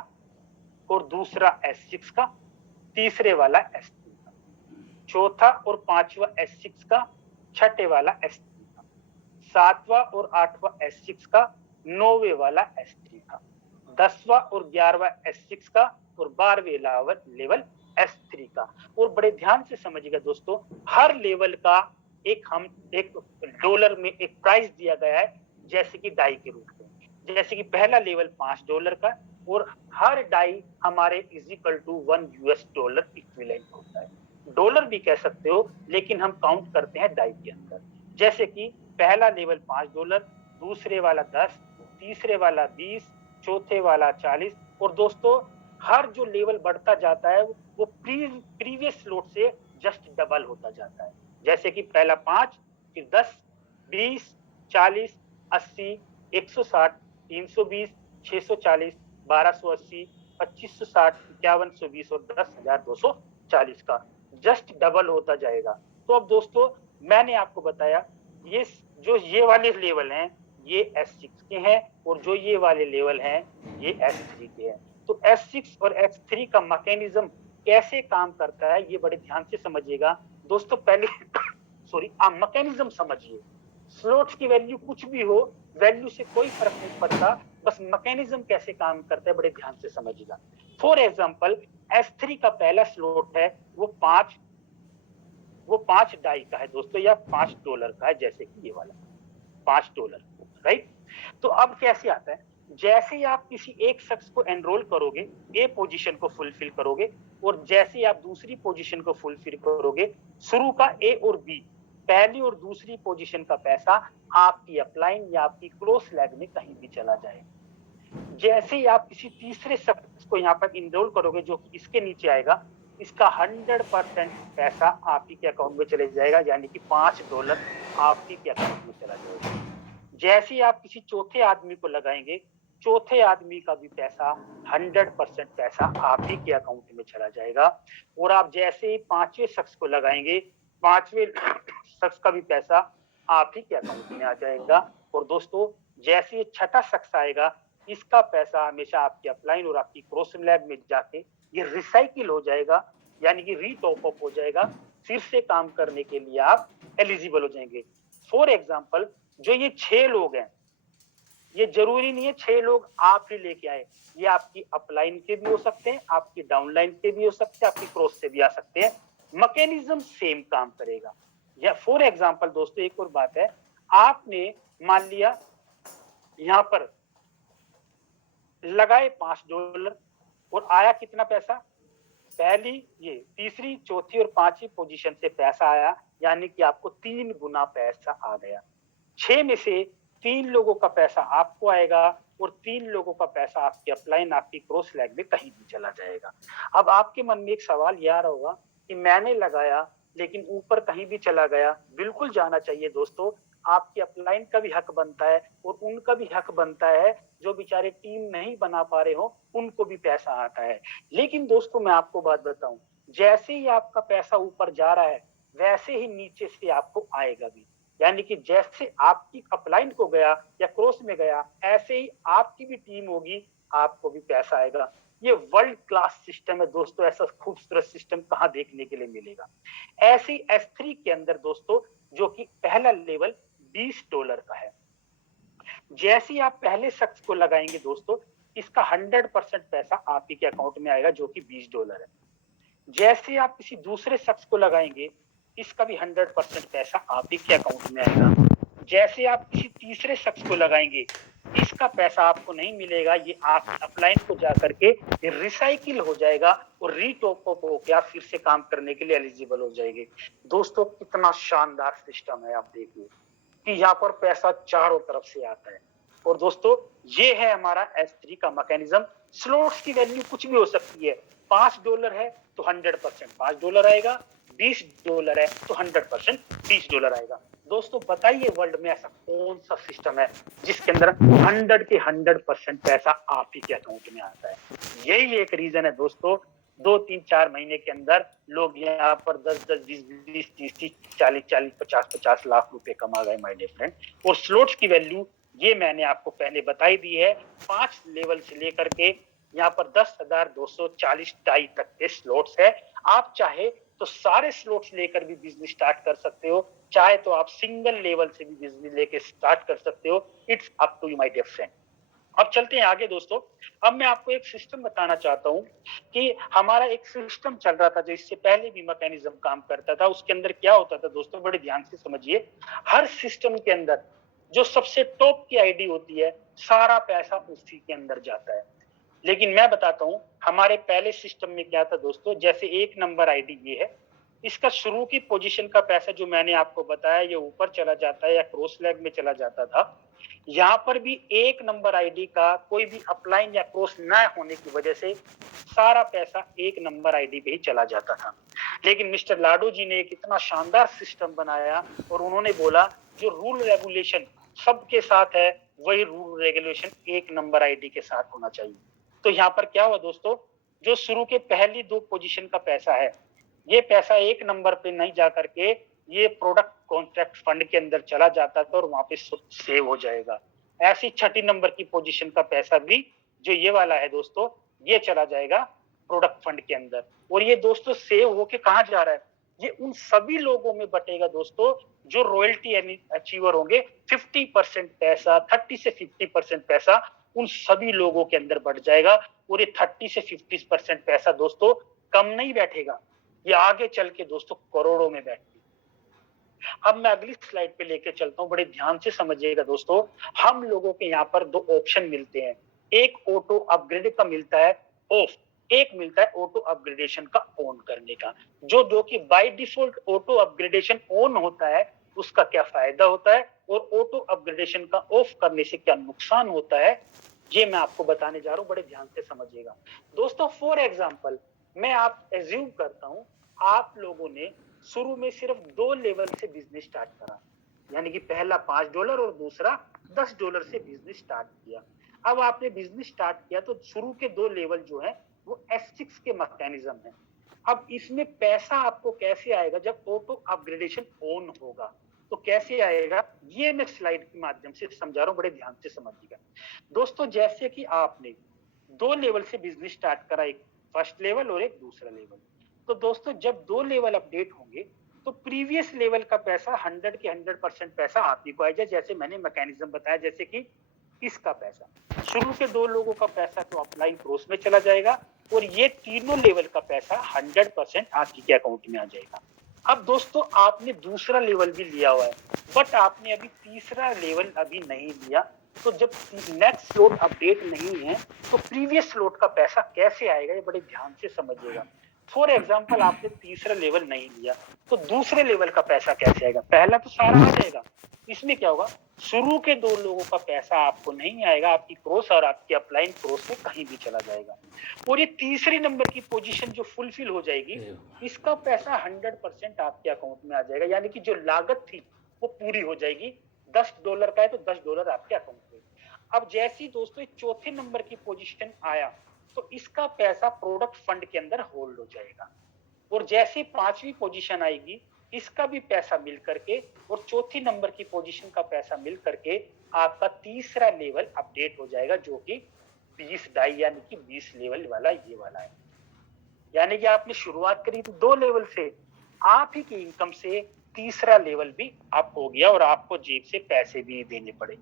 और दूसरा S6 का, तीसरे वाला S3 का, चौथा और पांचवा S6 का, छठे वाला S3 का, सातवां और आठवां S6 का, नौवे वाला S3 का, 10वां और 11वां S6 का, और 12वें लेवल S3 का। और बड़े ध्यान से समझिएगा दोस्तों, हर लेवल का एक डॉलर में एक प्राइस दिया गया है, जैसे कि डाई के रूप में। जैसे कि पहला लेवल $5 का, और हर डाई हमारे इज इक्वल टू $1 इक्विवेलेंट होता है। डॉलर भी कह सकते हो, लेकिन हम काउंट करते हैं डाई के अंदर। जैसे कि पहला लेवल $5, दूसरे वाला 10, तीसरे वाला 20, चौथे वाला 40, और दोस्तों हर जो लेवल बढ़ता जाता है वो प्रीवियस स्लॉट से जस्ट डबल होता जाता है। जैसे कि पहला 5, फिर 10, 20, 40, 80, 160, 320, 640, 1280, 2560, 5120 और 10,240 का जस्ट डबल होता जाएगा। तो अब दोस्तों मैंने आपको बताया, ये जो ये वाले लेवल हैं ये S6 के हैं, और जो ये वाले लेवल हैं ये S3 के हैं। तो S6 और S3 का मैकेनिज्म कैसे काम करता है ये बड़े ध्यान से समझिएगा दोस्तों। पहले सॉरी, आप मैकेनिज्म समझिए। स्लॉट्स की वैल्यू कुछ भी हो, वैल्यू से कोई फर्क नहीं पड़ता, बस मैकेनिज्म कैसे काम करता है बड़े ध्यान से समझिएगा। फॉर एग्जांपल S3 का पहला स्लॉट है वो 5 डाई का है दोस्तों, या $5 का है, जैसे कि ये वाला $5, राइट। तो अब कैसे आता है, जैसे ही आप किसी एक शख्स को एनरोल करोगे, ए पोजीशन को फुलफिल करोगे, और जैसे ही आप दूसरी पोजीशन को फुलफिल करोगे, शुरू का ए और बी, पहली और दूसरी पोजीशन का पैसा आपकी अपलाइन या आपकी क्रॉस लेग में कहीं भी चला जाएगा। जैसे ही आप किसी तीसरे शख्स को यहाँ पर इनरोल करोगे, जो इसके नीचे आएगा, इसका 100% पैसा आपकी के अकाउंट में चले जाएगा, यानी कि $5 आपकी के अकाउंट में चला जाएगा। जैसे ही आप किसी चौथे आदमी को लगाएंगे, चौथे आदमी का भी पैसा 100% पैसा आप ही के अकाउंट में चला जाएगा। और आप जैसे ही पांचवें शख्स को लगाएंगे, पांचवें शख्स का भी पैसा आप ही के अकाउंट में आ जाएगा। और दोस्तों जैसे ही छठा शख्स आएगा, इसका पैसा हमेशा आपकी अपलाइन और आपकी क्रॉस लैब में जाके ये रिसाइकिल हो जाएगा, यानी कि रीटॉप अप हो जाएगा, फिर से काम करने के लिए आप एलिजिबल हो जाएंगे। फॉर एग्जाम्पल जो ये 6 लोग हैं, ये जरूरी नहीं है 6 लोग आप ही लेके आए, ये आपकी अपलाइन के भी हो सकते हैं, आपकी डाउनलाइन के भी हो सकते हैं, आपकी क्रॉस से भी आ सकते हैं। मैकेनिज्म सेम काम करेगा। या फॉर एग्जाम्पल दोस्तों एक और बात है, आपने मान लिया यहां पर लगाए $5 और आया कितना पैसा, पहली, ये तीसरी, चौथी और पांचवी पोजीशन से पैसा आया, यानी कि आपको 3 गुना पैसा आ गया। 6 में से 3 लोगों का पैसा आपको आएगा, और 3 लोगों का पैसा आपकी अपलाइन, आपकी क्रॉस लैग में कहीं भी चला जाएगा। अब आपके मन में एक सवाल ये आ रहा होगा कि मैंने लगाया लेकिन ऊपर कहीं भी चला गया। बिल्कुल जाना चाहिए दोस्तों, आपकी अपलाइन का भी हक बनता है, और उनका भी हक बनता है जो बेचारे टीम नहीं बना पा रहे हो, उनको भी पैसा आता है। लेकिन दोस्तों मैं आपको बात बताऊं, जैसे ही आपका पैसा ऊपर जा रहा है, वैसे ही नीचे से आपको आएगा भी। यानी कि जैसे आपकी अपलाइन को गया या क्रॉस में गया, ऐसे ही आपकी भी टीम होगी, आपको भी पैसा आएगा। ये वर्ल्ड क्लास सिस्टम है दोस्तों, ऐसा खूबसूरत सिस्टम कहाँ देखने के लिए मिलेगा। ऐसी S3 के अंदर दोस्तों, जो कि पहला लेवल $20 का है। जैसे ही आप पहले शख्स को लगाएंगे दोस्तों, इसका 100% पैसा आप ही के अकाउंट में आएगा, जो कि $20 है। जैसे ही आप किसी दूसरे शख्स को लगाएंगे, इसका भी 100% पैसा आप ही के अकाउंट में आएगा। जैसे आप किसी तीसरे शख्स को लगाएंगे, इसका पैसा आपको नहीं मिलेगा, ये आप अपलाइन को जाकर के रिसाइकिल हो जाएगा और रीटॉप अप होकर आप फिर से काम करने के लिए एलिजिबल हो जाएंगे। दोस्तों कितना शानदार सिस्टम है, आप देखिए कि यहाँ पर पैसा चारों तरफ से आता है। और दोस्तों ये है हमारा S3 का मैकेनिज्म। स्लॉट्स की वैल्यू कुछ भी हो सकती है, $5 है तो 100% $5 आएगा, $20 है तो 100% $20 आएगा। दोस्तों बताइए वर्ल्ड में ऐसा कौन सा सिस्टम है जिसके अंदर 100 के 100% पैसा आप ही के अकाउंट में आता है। यही एक रीजन है दोस्तों, 2-3-4 महीने के अंदर लोग यहाँ पर 10-10, 20-20, 30-30, 40-40, 50-50 लाख रुपए कमा गए माय डियर फ्रेंड। और स्लॉट्स की वैल्यू ये मैंने आपको पहले बताई दी है, 5 लेवल से लेकर के यहाँ पर 10,240 टाई तक के स्लॉट्स है। आप चाहे तो सारे स्लॉट्स लेकर भी बिजनेस स्टार्ट कर सकते हो, चाहे तो आप सिंगल लेवल से भी बिजनेस लेके स्टार्ट कर सकते हो। It's up to you my dear friend. अब चलते हैं आगे दोस्तों। अब मैं आपको एक सिस्टम बताना चाहता हूं कि हमारा एक सिस्टम चल रहा था जो इससे पहले भी मैकेनिज्म काम करता था। उसके अंदर क्या होता था दोस्तों, बड़े ध्यान से समझिए। हर सिस्टम के अंदर जो सबसे टॉप की आईडी होती है, सारा पैसा उसी के अंदर जाता है। लेकिन मैं बताता हूं हमारे पहले सिस्टम में क्या था दोस्तों। जैसे 1 नंबर आईडी ये है, इसका शुरू की पोजीशन का पैसा जो मैंने आपको बताया, ये ऊपर चला जाता है या क्रॉस लेग में चला जाता था। यहाँ पर भी 1 नंबर आईडी का कोई भी अपलाइन या क्रॉस न होने की वजह से सारा पैसा 1 नंबर आईडी पे ही चला जाता था। लेकिन मिस्टर लाडो जी ने एक इतना शानदार सिस्टम बनाया और उन्होंने बोला जो रूल रेगुलेशन सबके साथ है, वही रूल रेगुलेशन 1 नंबर आईडी के साथ होना चाहिए। तो यहाँ पर क्या हुआ दोस्तों, जो शुरू के पहली 2 पोजीशन का पैसा है, ये पैसा 1 नंबर पे नहीं जा करके ये प्रोडक्ट कॉन्ट्रैक्ट फंड के अंदर चला जाता था और वहां पे सेव हो जाएगा। ऐसी छठी नंबर की पोजीशन का पैसा भी जो ये वाला है दोस्तों, ये चला जाएगा प्रोडक्ट फंड के अंदर। और ये दोस्तों सेव होके कहाँ जा रहा है, ये उन सभी लोगों में बटेगा दोस्तों जो रॉयल्टी अचीवर होंगे। 50% पैसा, 30 से 50% पैसा उन सभी लोगों के अंदर बढ़ जाएगा। और ये 30 से 50% पैसा दोस्तों कम नहीं बैठेगा, ये आगे चल के दोस्तों करोड़ों में बैठेगी। अब मैं अगली स्लाइड पे लेके चलता हूँ, बड़े ध्यान से समझिएगा दोस्तों। हम लोगों के यहाँ पर 2 ऑप्शन मिलते हैं, एक ऑटो अपग्रेड का मिलता है ऑफ, एक मिलता है ऑटो अपग्रेडेशन का ऑन करने का। जो कि by default auto upgradation on होता है, उसका क्या फायदा होता है और ऑटो अपग्रेडेशन का ऑफ करने से क्या नुकसान होता है, ये मैं आपको बताने जा रहा हूँ, बड़े ध्यान से समझिएगा दोस्तों। फॉर एग्जाम्पल मैं आप एज्यूम करता हूँ आप लोगों ने शुरू में सिर्फ 2 लेवल से बिजनेस स्टार्ट करा, यानी कि पहला $5 और दूसरा $10 से बिजनेस स्टार्ट किया। अब आपने बिजनेस स्टार्ट किया तो शुरू के 2 लेवल जो है वो S6 के मैकेनिज्म है। अब इसमें पैसा आपको कैसे आएगा जब ऑटो अपग्रेडेशन ऑन होगा, तो कैसे आएगा ये मैं स्लाइड के माध्यम से समझा रहा हूँ, बड़े ध्यान से समझिएगा दोस्तों। जैसे कि आपने 2 लेवल से बिजनेस स्टार्ट करा, एक फर्स्ट लेवल और एक दूसरा लेवल। तो दोस्तों जब 2 लेवल अपडेट होंगे तो प्रीवियस लेवल का पैसा 100 के 100% पैसा आप ही को आएगा। जैसे मैंने मैकेनिज्म बताया, जैसे कि इसका पैसा शुरू के 2 लोगों का पैसा तो अपलाइन प्रोस में चला जाएगा और ये तीनों लेवल का पैसा 100% आप ही के अकाउंट में आ जाएगा। अब दोस्तों आपने दूसरा लेवल भी लिया हुआ है, बट आपने अभी तीसरा लेवल अभी नहीं लिया। तो जब नेक्स्ट स्लॉट अपडेट नहीं है तो प्रीवियस स्लॉट का पैसा कैसे आएगा, ये बड़े ध्यान से समझिएगा। फॉर एग्जाम्पल आपने तीसरा लेवल नहीं लिया तो दूसरे लेवल का पैसा कैसे आएगा, पहला तो सारा आ जाएगा। इसमें क्या होगा, शुरू के 2 लोगों का पैसा आपको नहीं आएगा, आपकी क्रॉस और आपकी अपलाइन क्रॉस में कहीं भी चला जाएगा। और ये तीसरी नंबर की पोजीशन जो फुलफिल हो जाएगी, इसका पैसा 100% आपके अकाउंट में आ जाएगा, यानी कि जो लागत थी वो पूरी हो जाएगी। $10 का है तो $10 आपके अकाउंट में। अब जैसी दोस्तों चौथे नंबर की पोजीशन आया तो इसका पैसा प्रोडक्ट फंड के अंदर होल्ड हो जाएगा। और जैसे 5वीं पोजीशन आएगी, इसका भी पैसा मिल करके और चौथी नंबर की पोजीशन का पैसा मिल करके आपका तीसरा लेवल अपडेट हो जाएगा, जो कि 20 डाई यानी कि 20 लेवल वाला ये वाला है। यानी कि आपने शुरुआत करी थी 2 लेवल से, आप ही की इनकम से तीसरा लेवल भी अप हो गया और आपको जेब से पैसे भी देने पड़े।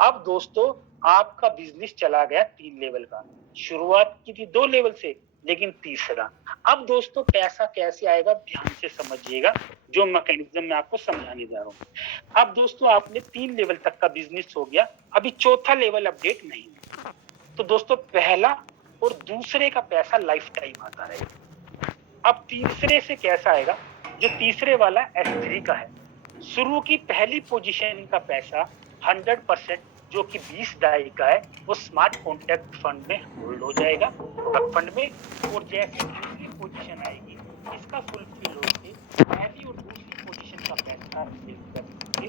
अब दोस्तों आपका बिजनेस चला गया 3 लेवल का। शुरुआत की थी 2 लेवल से, लेकिन तीसरा। अब दोस्तों पैसा कैसे आएगा ध्यान से समझिएगा, जो मैकेनिज्म मैं आपको समझाने जा रहा हूँ। अब दोस्तों आपने 3 लेवल तक का बिजनेस हो गया, अभी चौथा लेवल अपडेट नहीं हुआ। तो दोस्तों पहला और दूसरे का पैसा लाइफ टाइम आता रहेगा। अब तीसरे से कैसा आएगा, जो तीसरे वाला S3 का है, शुरू की पहली पोजीशन का पैसा 100% जो कि 20 डाई का है, वो स्मार्ट कॉन्ट्रैक्ट फंड में होल्ड हो जाएगा, प्रोडक्ट फंड में। और जैसे दूसरी पोजीशन आएगी, इसका फुलफिल होके पहली और दूसरी पोजीशन का पैसा फिल करके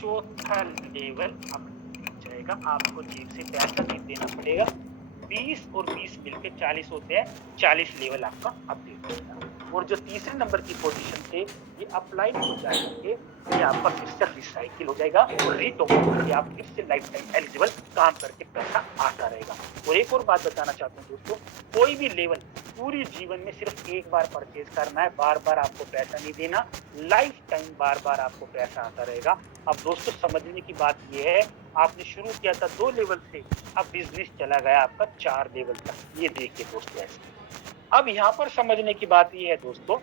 चौथा लेवल अप जाएगा। आपको जेब से पैसा नहीं देना पड़ेगा। 20 और 20 मिलकर 40 होते हैं, 40 लेवल आपका अपडेट होगा। और जो तीसरे नंबर की पोजीशन से ये अप्लाई हो जाएंगे, ये आपका फिर से रिसाइकिल हो जाएगा और रिटॉप आप फिर से लाइफ टाइम एलिजिबल काम करके पैसा आता रहेगा। और एक और बात बताना चाहता हूँ दोस्तों, कोई भी लेवल पूरी जीवन में सिर्फ एक बार परचेज करना है, बार बार आपको पैसा नहीं देना, लाइफ टाइम बार बार आपको पैसा आता रहेगा। अब दोस्तों समझने की बात यह है, आपने शुरू किया था 2 लेवल से, अब बिजनेस चला गया आपका 4 लेवल तक। ये देखिए दोस्तों ऐसे। अब यहाँ पर समझने की बात ये है दोस्तों,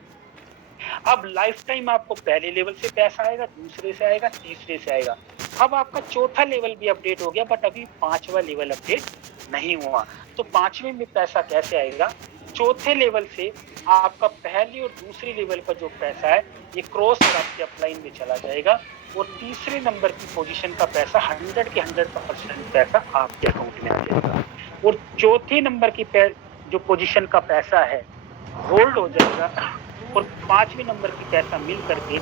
अब लाइफ टाइम आपको पहले लेवल से पैसा आएगा, दूसरे से आएगा, तीसरे से आएगा। अब आपका चौथा लेवल भी अपडेट हो गया, बट अभी 5वां लेवल अपडेट नहीं हुआ। तो 5वें में पैसा कैसे आएगा, चौथे लेवल से आपका पहली और दूसरी लेवल का जो पैसा है ये क्रॉस और आपके अपलाइन में चला जाएगा। और तीसरे नंबर की पोजीशन का पैसा 100 के 100% पैसा आपके अकाउंट में आ जाएगा। और चौथे नंबर की जो पोजीशन का पैसा है होल्ड हो जाएगा। और 5वें नंबर की पैसा मिल करके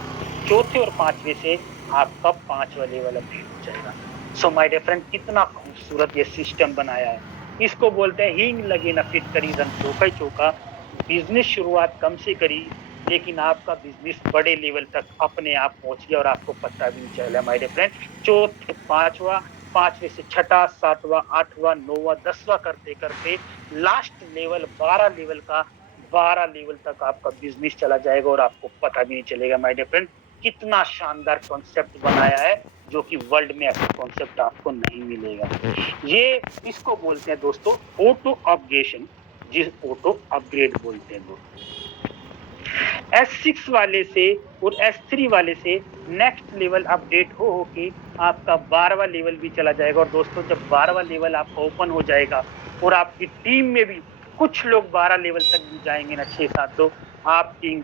चौथे और 5वें से आपका 5वां लेवल अपडेट हो जाएगा। सो माय डियर फ्रेंड, कितना खूबसूरत ये सिस्टम बनाया है। इसको बोलते हैं हींग लगे न फिट करी धन चौका ही चौका। बिजनेस शुरुआत कम से करी, लेकिन आपका बिजनेस बड़े लेवल तक अपने आप पहुंच गया और आपको पता भी नहीं चला। माय डियर फ्रेंड, चौथे 5वां, 5वें से 6वां, 7वां, 8वां, 9वां, 10वां करते करते लास्ट लेवल 12 लेवल का 12 लेवल तक आपका बिजनेस चला जाएगा और आपको पता भी नहीं चलेगा। माय डियर फ्रेंड, कितना शानदार कॉन्सेप्ट बनाया है, जो कि वर्ल्ड में ऐसा कॉन्सेप्ट आपको नहीं मिलेगा। ये इसको बोलते हैं दोस्तों ऑटो अपग्रेडेशन, जिस ऑटो अपग्रेड बोलते हैं दोस्तों। S6 वाले से और S3 वाले से नेक्स्ट लेवल अपडेट हो के आपका 12वां लेवल भी चला जाएगा। और दोस्तों जब 12वां लेवल आपका ओपन हो जाएगा और आपकी टीम में भी कुछ लोग 12 लेवल तक भी जाएंगे ना, 6-7, तो आपकी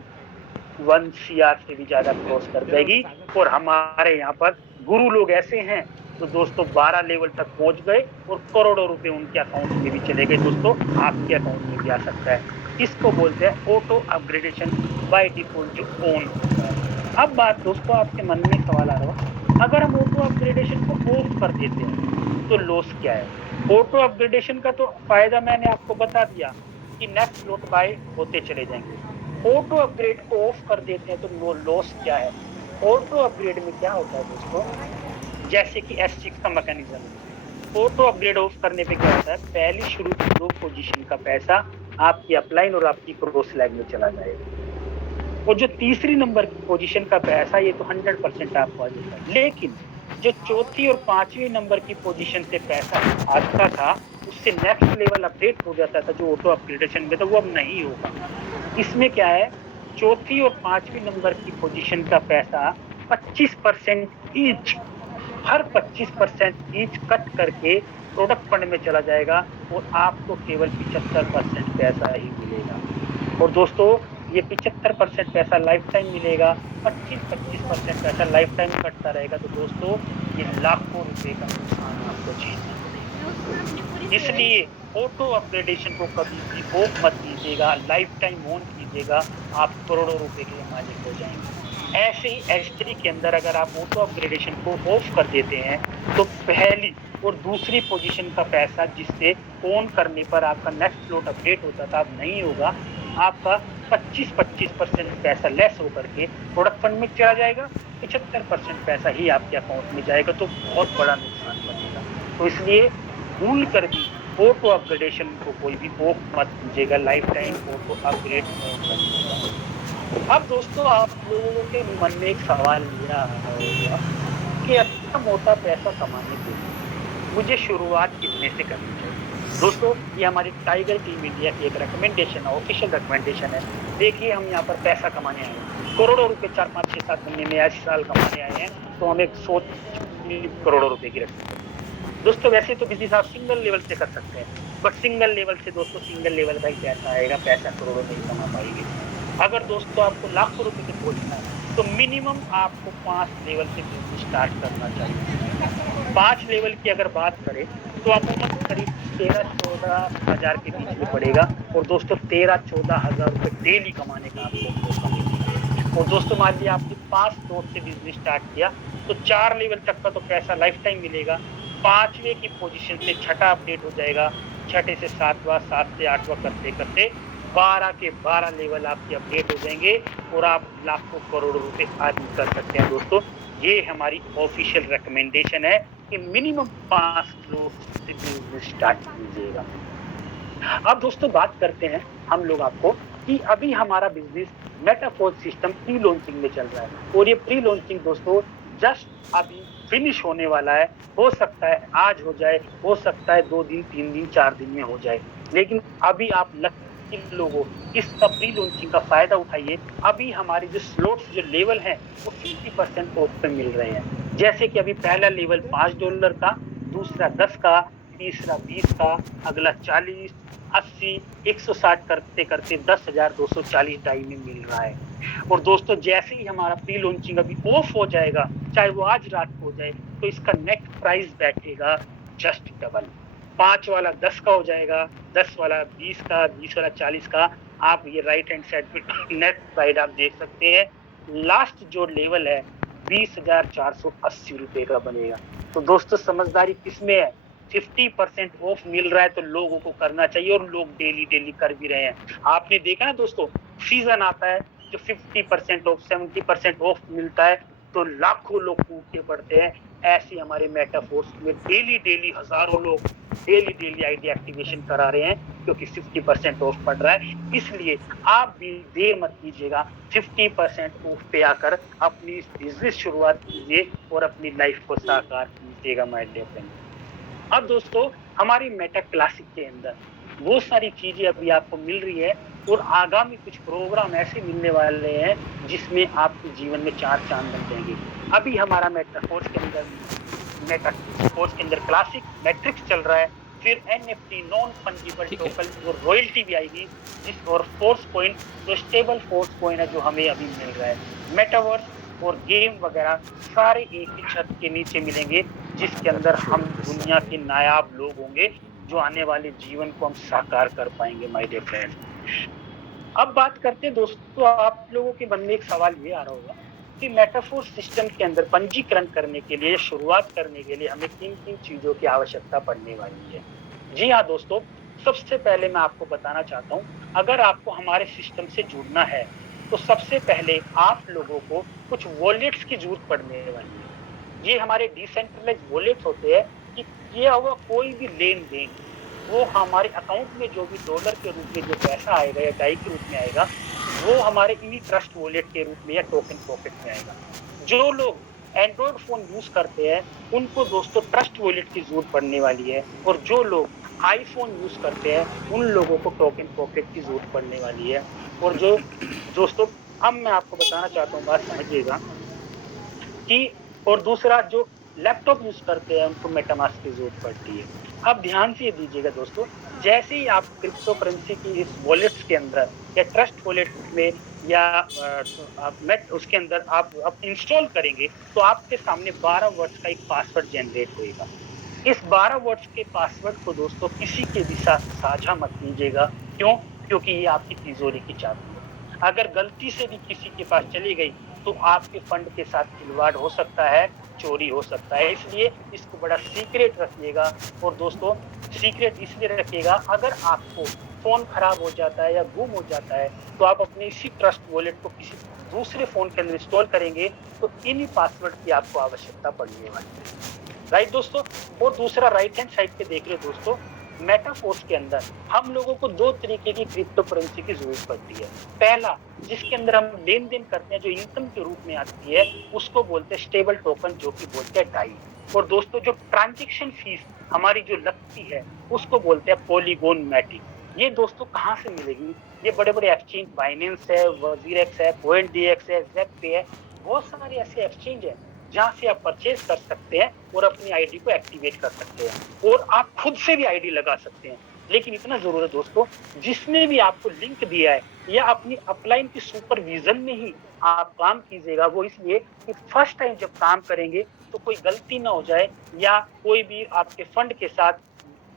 1 CR से भी ज्यादा क्रॉस कर जाएगी। और हमारे यहाँ पर गुरु लोग ऐसे हैं तो दोस्तों 12 लेवल तक पहुंच गए और करोड़ों रुपए उनके अकाउंट में भी चले गए। दोस्तों आपके अकाउंट में भी आ सकता है। इसको बोलते हैं ऑटो अपग्रेडेशन बाय डिफॉल्ट जो ऑन होता है। अब बात दोस्तों आपके मन में सवाल आ रहा होगा, अगर हम ऑटो अपग्रेडेशन को ऑफ कर देते हैं तो लॉस क्या है। ऑटो अपग्रेडेशन का तो फायदा मैंने आपको बता दिया कि नेक्स्ट स्लॉट बाय होते चले जाएंगे। ऑटो अपग्रेड को ऑफ कर देते हैं तो लॉस क्या है। ऑटो अपग्रेड में क्या होता है दोस्तों, जैसे कि S6 का मैकेनिज्म है, ऑटो अपग्रेड ऑफ करने पे क्या होता है, पहली शुरू की 2 पोजीशन का पैसा आपकी अपलाइन और आपकी क्रॉस लैग में चला जाएगा। और जो तीसरी नंबर की पोजीशन का पैसा ये तो 100% आपको आ जाएगा। लेकिन जो चौथी और 5वीं नंबर की पोजीशन से पैसा आता था, उससे नेक्स्ट लेवल अपडेट हो जाता था जो ऑटो अपग्रेडेशन में था, वो अब नहीं होगा। इसमें क्या है, चौथी और 5वीं नंबर की पोजीशन का पैसा 25% ईच, हर 25% ईच कट करके प्रोडक्ट फंड में चला जाएगा और आपको केवल 75% पैसा ही मिलेगा। और दोस्तों ये 75% पैसा लाइफ टाइम मिलेगा, 25% पैसा लाइफ टाइम कटता रहेगा। तो दोस्तों ये लाखों रुपए का नुकसान आपको झेलना पड़ेगा। इसलिए ऑटो अपग्रेडेशन को कभी भी ऑफ मत कीजिएगा, लाइफ टाइम ऑन कीजिएगा, आप करोड़ों रुपए के मालिक हो जाएंगे। ऐसे ही S3 के अंदर अगर आप ऑटो अपग्रेडेशन को ऑफ कर देते हैं तो पहली और दूसरी पोजीशन का पैसा जिससे ऑन करने पर आपका नेक्स्ट स्लॉट अपडेट होता था, अब नहीं होगा। आपका 25% पैसा लेस होकर के प्रोडक्ट फंड में चला जाएगा, 75% पैसा ही आपके अकाउंट में जाएगा, तो बहुत बड़ा नुकसान बनेगा। तो इसलिए भूल कर भी ऑटो अपग्रेडेशन को कोई भी ऑफ मत कीजिएगा, life time auto upgrade on रखिएगा। अब दोस्तों आप लोगों के मन में एक सवाल ये आ रहा होगा कि अच्छा मोटा पैसा कमाने के लिए मुझे शुरुआत कितने से करनी चाहिए। दोस्तों ये हमारी टाइगर टीम इंडिया की एक रिकमेंडेशन है, ऑफिशियल रिकमेंडेशन है। देखिए हम यहाँ पर पैसा कमाने आए हैं, करोड़ों रुपए 4 5 6 7 महीने में इस साल कमाने आए हैं, तो हम एक सोच करोड़ों रुपए की रखते हैं। दोस्तों वैसे तो बिजनेस आप सिंगल लेवल से कर सकते हैं, बट सिंगल लेवल से दोस्तों सिंगल लेवल का ही पैसा आएगा, पैसा करोड़ों नहीं कमा पाएंगे। अगर दोस्तों आपको लाखों रुपए तक पहुंचना है तो मिनिमम आपको 5 लेवल से बिजनेस स्टार्ट करना चाहिए। 5 लेवल की अगर बात करें तो आपको करीब 13-14 हजार के बीच में पड़ेगा, और दोस्तों 13-14 हजार रुपए डेली कमाने का आपको मौका मिलेगा। और दोस्तों मान लिया आपने 5 फ्लोर से बिजनेस स्टार्ट किया तो 4 लेवल तक का तो पैसा लाइफ टाइम मिलेगा। 5वें की पोजीशन से छठा अपडेट हो जाएगा, छठे से 7वां, 7 से 8वां करते करते 12 के 12 लेवल आपके अपडेट हो जाएंगे और आप लाखों करोड़ों रुपए अर्न कर सकते हैं। दोस्तों ये हमारी ऑफिशियल रिकमेंडेशन है कि मिनिमम 5 लोग से बिजनेस स्टार्ट कीजिएगा। अब दोस्तों बात करते हैं हम लोग आपको कि अभी हमारा business Metaforce system pre launching में चल रहा है, और ये प्री लॉन्चिंग दोस्तों जस्ट अभी फिनिश होने वाला है। हो सकता है आज हो जाए, हो सकता है 2 दिन 3 दिन 4 दिन में हो जाए, लेकिन अभी आप लकी लोगों इसका प्री लॉन्चिंग का फायदा उठाइए। अभी हमारे जो स्लॉट्स जो लेवल हैं वो 50% ऑफ पे मिल रहे हैं। जैसे कि अभी पहला लेवल $5 का, दूसरा 10 का, तीसरा 20 का, अगला 40, 80, 160 करते करते 10,240 डाई में मिल रहा है। और दोस्तों जैसे ही हमारा प्री लॉन्चिंग अभी ऑफ हो जाएगा, चाहे वो आज रात को हो जाए, तो इसका नेट प्राइस बैठेगा जस्ट डबल। 5 वाला 10 का हो जाएगा, 10 वाला 20 का, 20 वाला 40 का। आप ये राइट हैंड साइड पे नेट प्राइस आप देख सकते हैं। लास्ट जो लेवल है 20,480 रुपए का बनेगा। तो दोस्तों समझदारी किसमें है, 50% ऑफ मिल रहा है तो लोगों को करना चाहिए, और लोग डेली डेली कर भी रहे हैं। आपने देखा ना दोस्तों, सीजन आता है जो 50% ऑफ 70% ऑफ मिलता है तो लाखों लोग टूटे पड़ते हैं। ऐसे हमारे मेटाफोर्स में डेली डेली हजारों लोग डेली डेली आईडी एक्टिवेशन करा रहे हैं, क्योंकि 50% ऑफ पड़ रहा है। इसलिए आप भी देर मत कीजिएगा, 50% ऑफ पे आकर अपनी बिजनेस शुरुआत कीजिए और अपनी लाइफ को साकार कीजिएगा माय डियर फ्रेंड। अब दोस्तों हमारी मेटा क्लासिक के अंदर बहुत सारी चीजें अभी आपको मिल रही है, और आगामी कुछ प्रोग्राम ऐसे मिलने वाले हैं जिसमें आपके जीवन में 4 चांद लग जाएंगे। अभी हमारा मेटा कोर्स के अंदर क्लासिक मैट्रिक्स चल रहा है, फिर NFT नॉन फंजिबल टोकन और रॉयल्टी भी आएगी, जिस और फोर्स कॉइन जो स्टेबल फोर्स कॉइन है जो हमें अभी मिल रहा है। मेटावर्स और गेम वगैरह सारे एक ही छत के नीचे मिलेंगे, जिसके अंदर हम दुनिया के नायाब लोग होंगे जो आने वाले जीवन को हम साकार कर पाएंगे माय डियर फ्रेंड। अब बात करते हैं दोस्तों, आप लोगों के मन में एक सवाल ये आ रहा होगा कि मेटाफोर्स सिस्टम के अंदर पंजीकरण करने के लिए, शुरुआत करने के लिए हमें किन किन चीजों की आवश्यकता पड़ने वाली है। जी हाँ दोस्तों, सबसे पहले मैं आपको बताना चाहता हूँ, अगर आपको हमारे सिस्टम से जुड़ना है तो सबसे पहले आप लोगों को कुछ वॉलेट्स की जरूरत पड़ने वाली है। ये हमारे डिसेंट्रलाइज वॉलेट्स होते हैं कि किया हुआ कोई भी लेन देन वो हमारे अकाउंट में जो भी डॉलर के रूप में जो पैसा आएगा या डाई के रूप में आएगा, वो हमारे इन्हीं ट्रस्ट वॉलेट के रूप में या टोकन पॉकेट में आएगा। जो लोग एंड्रॉइड फोन यूज करते हैं उनको दोस्तों ट्रस्ट वॉलेट की जरूरत पड़ने वाली है, और जो लोग आईफोन यूज करते हैं उन लोगों को टोकन पॉकेट की जरूरत पड़ने वाली है। और जो दोस्तों अब मैं आपको बताना चाहता हूँ, बात समझिएगा कि, और दूसरा जो लैपटॉप यूज करते हैं उनको मेटामास्क की जरूरत पड़ती है। अब ध्यान से दीजिएगा दोस्तों, जैसे ही आप क्रिप्टो करेंसी की इस वॉलेट्स के अंदर या ट्रस्ट वॉलेट में या उसके अंदर आप इंस्टॉल करेंगे तो आपके सामने 12 वर्ड्स का एक पासवर्ड जनरेट होगा। इस 12 वर्ड्स के पासवर्ड को दोस्तों किसी के भी साथ साझा मत कीजिएगा। क्यों? क्योंकि ये आपकी तिजोरी की चाबी है। अगर गलती से भी किसी के पास चली गई तो आपके फंड के साथ खिलवाड़ हो सकता है, चोरी हो सकता है। इसलिए इसको बड़ा सीक्रेट रखिएगा। और दोस्तों सीक्रेट इसलिए रखिएगा, अगर आपको फोन खराब हो जाता है या गुम हो जाता है तो आप अपने इसी ट्रस्ट वॉलेट को किसी दूसरे फोन के अंदर इंस्टॉल करेंगे तो इन्हीं पासवर्ड की आपको आवश्यकता पड़ने वाली है। राइट दोस्तों। और दूसरा राइट हैंड साइड पे देख रहे हो दोस्तों, मेटाफोर्स के अंदर हम लोगों को दो तरीके की क्रिप्टो करेंसी की जरूरत पड़ती है। पहला, जिसके अंदर हम लेन देन करते हैं, जो इनकम के रूप में आती है, उसको बोलते हैं स्टेबल टोकन, जो कि बोलते हैं डाई। और दोस्तों, जो ट्रांजेक्शन फीस हमारी जो लगती है, उसको बोलते हैं पॉलीगोन मैटिक। ये दोस्तों कहाँ से मिलेगी? ये बड़े बड़े एक्सचेंज, बाइनेंस है, वजीरेक्स है, कोइनडीएक्स है, ज़ेप है, बहुत सारे ऐसे एक्सचेंज है जहां से आप परचेज कर सकते हैं और अपनी आईडी को एक्टिवेट कर सकते हैं, और आप खुद से भी आईडी लगा सकते हैं। लेकिन इतना जरूर है दोस्तों, जिसने भी आपको लिंक दिया है या अपनी अपलाइन की सुपरविजन में ही आप काम कीजिएगा। वो इसलिए कि फर्स्ट टाइम जब काम करेंगे तो कोई गलती ना हो जाए या कोई भी आपके फंड के साथ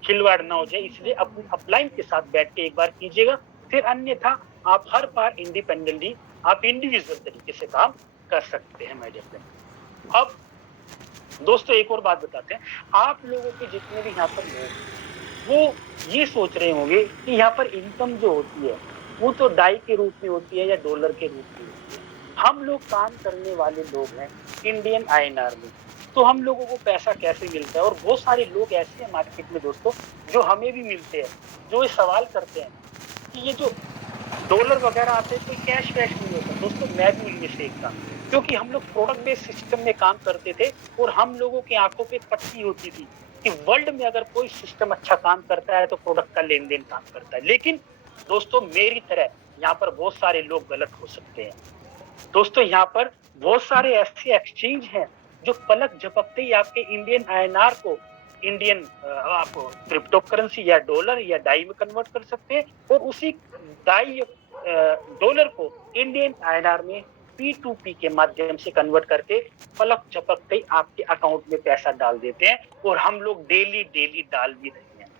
खिलवाड़ ना हो जाए, इसलिए अपनी अपलाइन के साथ बैठ के एक बार कीजिएगा। फिर अन्यथा आप हर बार इंडिपेंडेंटली, आप इंडिविजुअल तरीके से काम कर सकते हैं, माय डियर फ्रेंड। अब दोस्तों एक और बात बताते हैं, आप लोगों के जितने भी यहाँ पर लोग, वो ये सोच रहे होंगे कि यहाँ पर इनकम जो होती है वो तो डाई के रूप में होती है या डॉलर के रूप में होती है। हम लोग काम करने वाले लोग हैं इंडियन आईएनआर में, तो हम लोगों को पैसा कैसे मिलता है? और बहुत सारे लोग ऐसे हैं मार्केट में दोस्तों, जो हमें भी मिलते हैं, जो ये सवाल करते हैं कि ये जो डॉलर वगैरह आते हैं, कोई कैश वैश नहीं होता। दोस्तों मैं भी उनमें से एक था, क्योंकि हम लोग प्रोडक्ट बेस्ड सिस्टम में काम करते थे और हम लोगों की आंखों पे पट्टी होती थी कि वर्ल्ड में अगर कोई सिस्टम अच्छा काम करता है तो प्रोडक्ट का लेन देन काम करता है। लेकिन दोस्तों मेरी तरह यहाँ पर बहुत सारे लोग गलत हो सकते हैं। दोस्तों यहाँ पर बहुत सारे ऐसे एक्सचेंज हैं जो पलक झपकते ही आपके इंडियन आईएनआर को इंडियन आप क्रिप्टो करेंसी या डॉलर या डाई में कन्वर्ट कर सकते हैं, और उसी डाई डॉलर को इंडियन आईएनआर में P2P के माध्यम से कन्वर्ट करके पलक झपकते ही आपके अकाउंट में पैसा डाल देते हैं, और हम लोग डेली डेली डाल भी रहे हैं।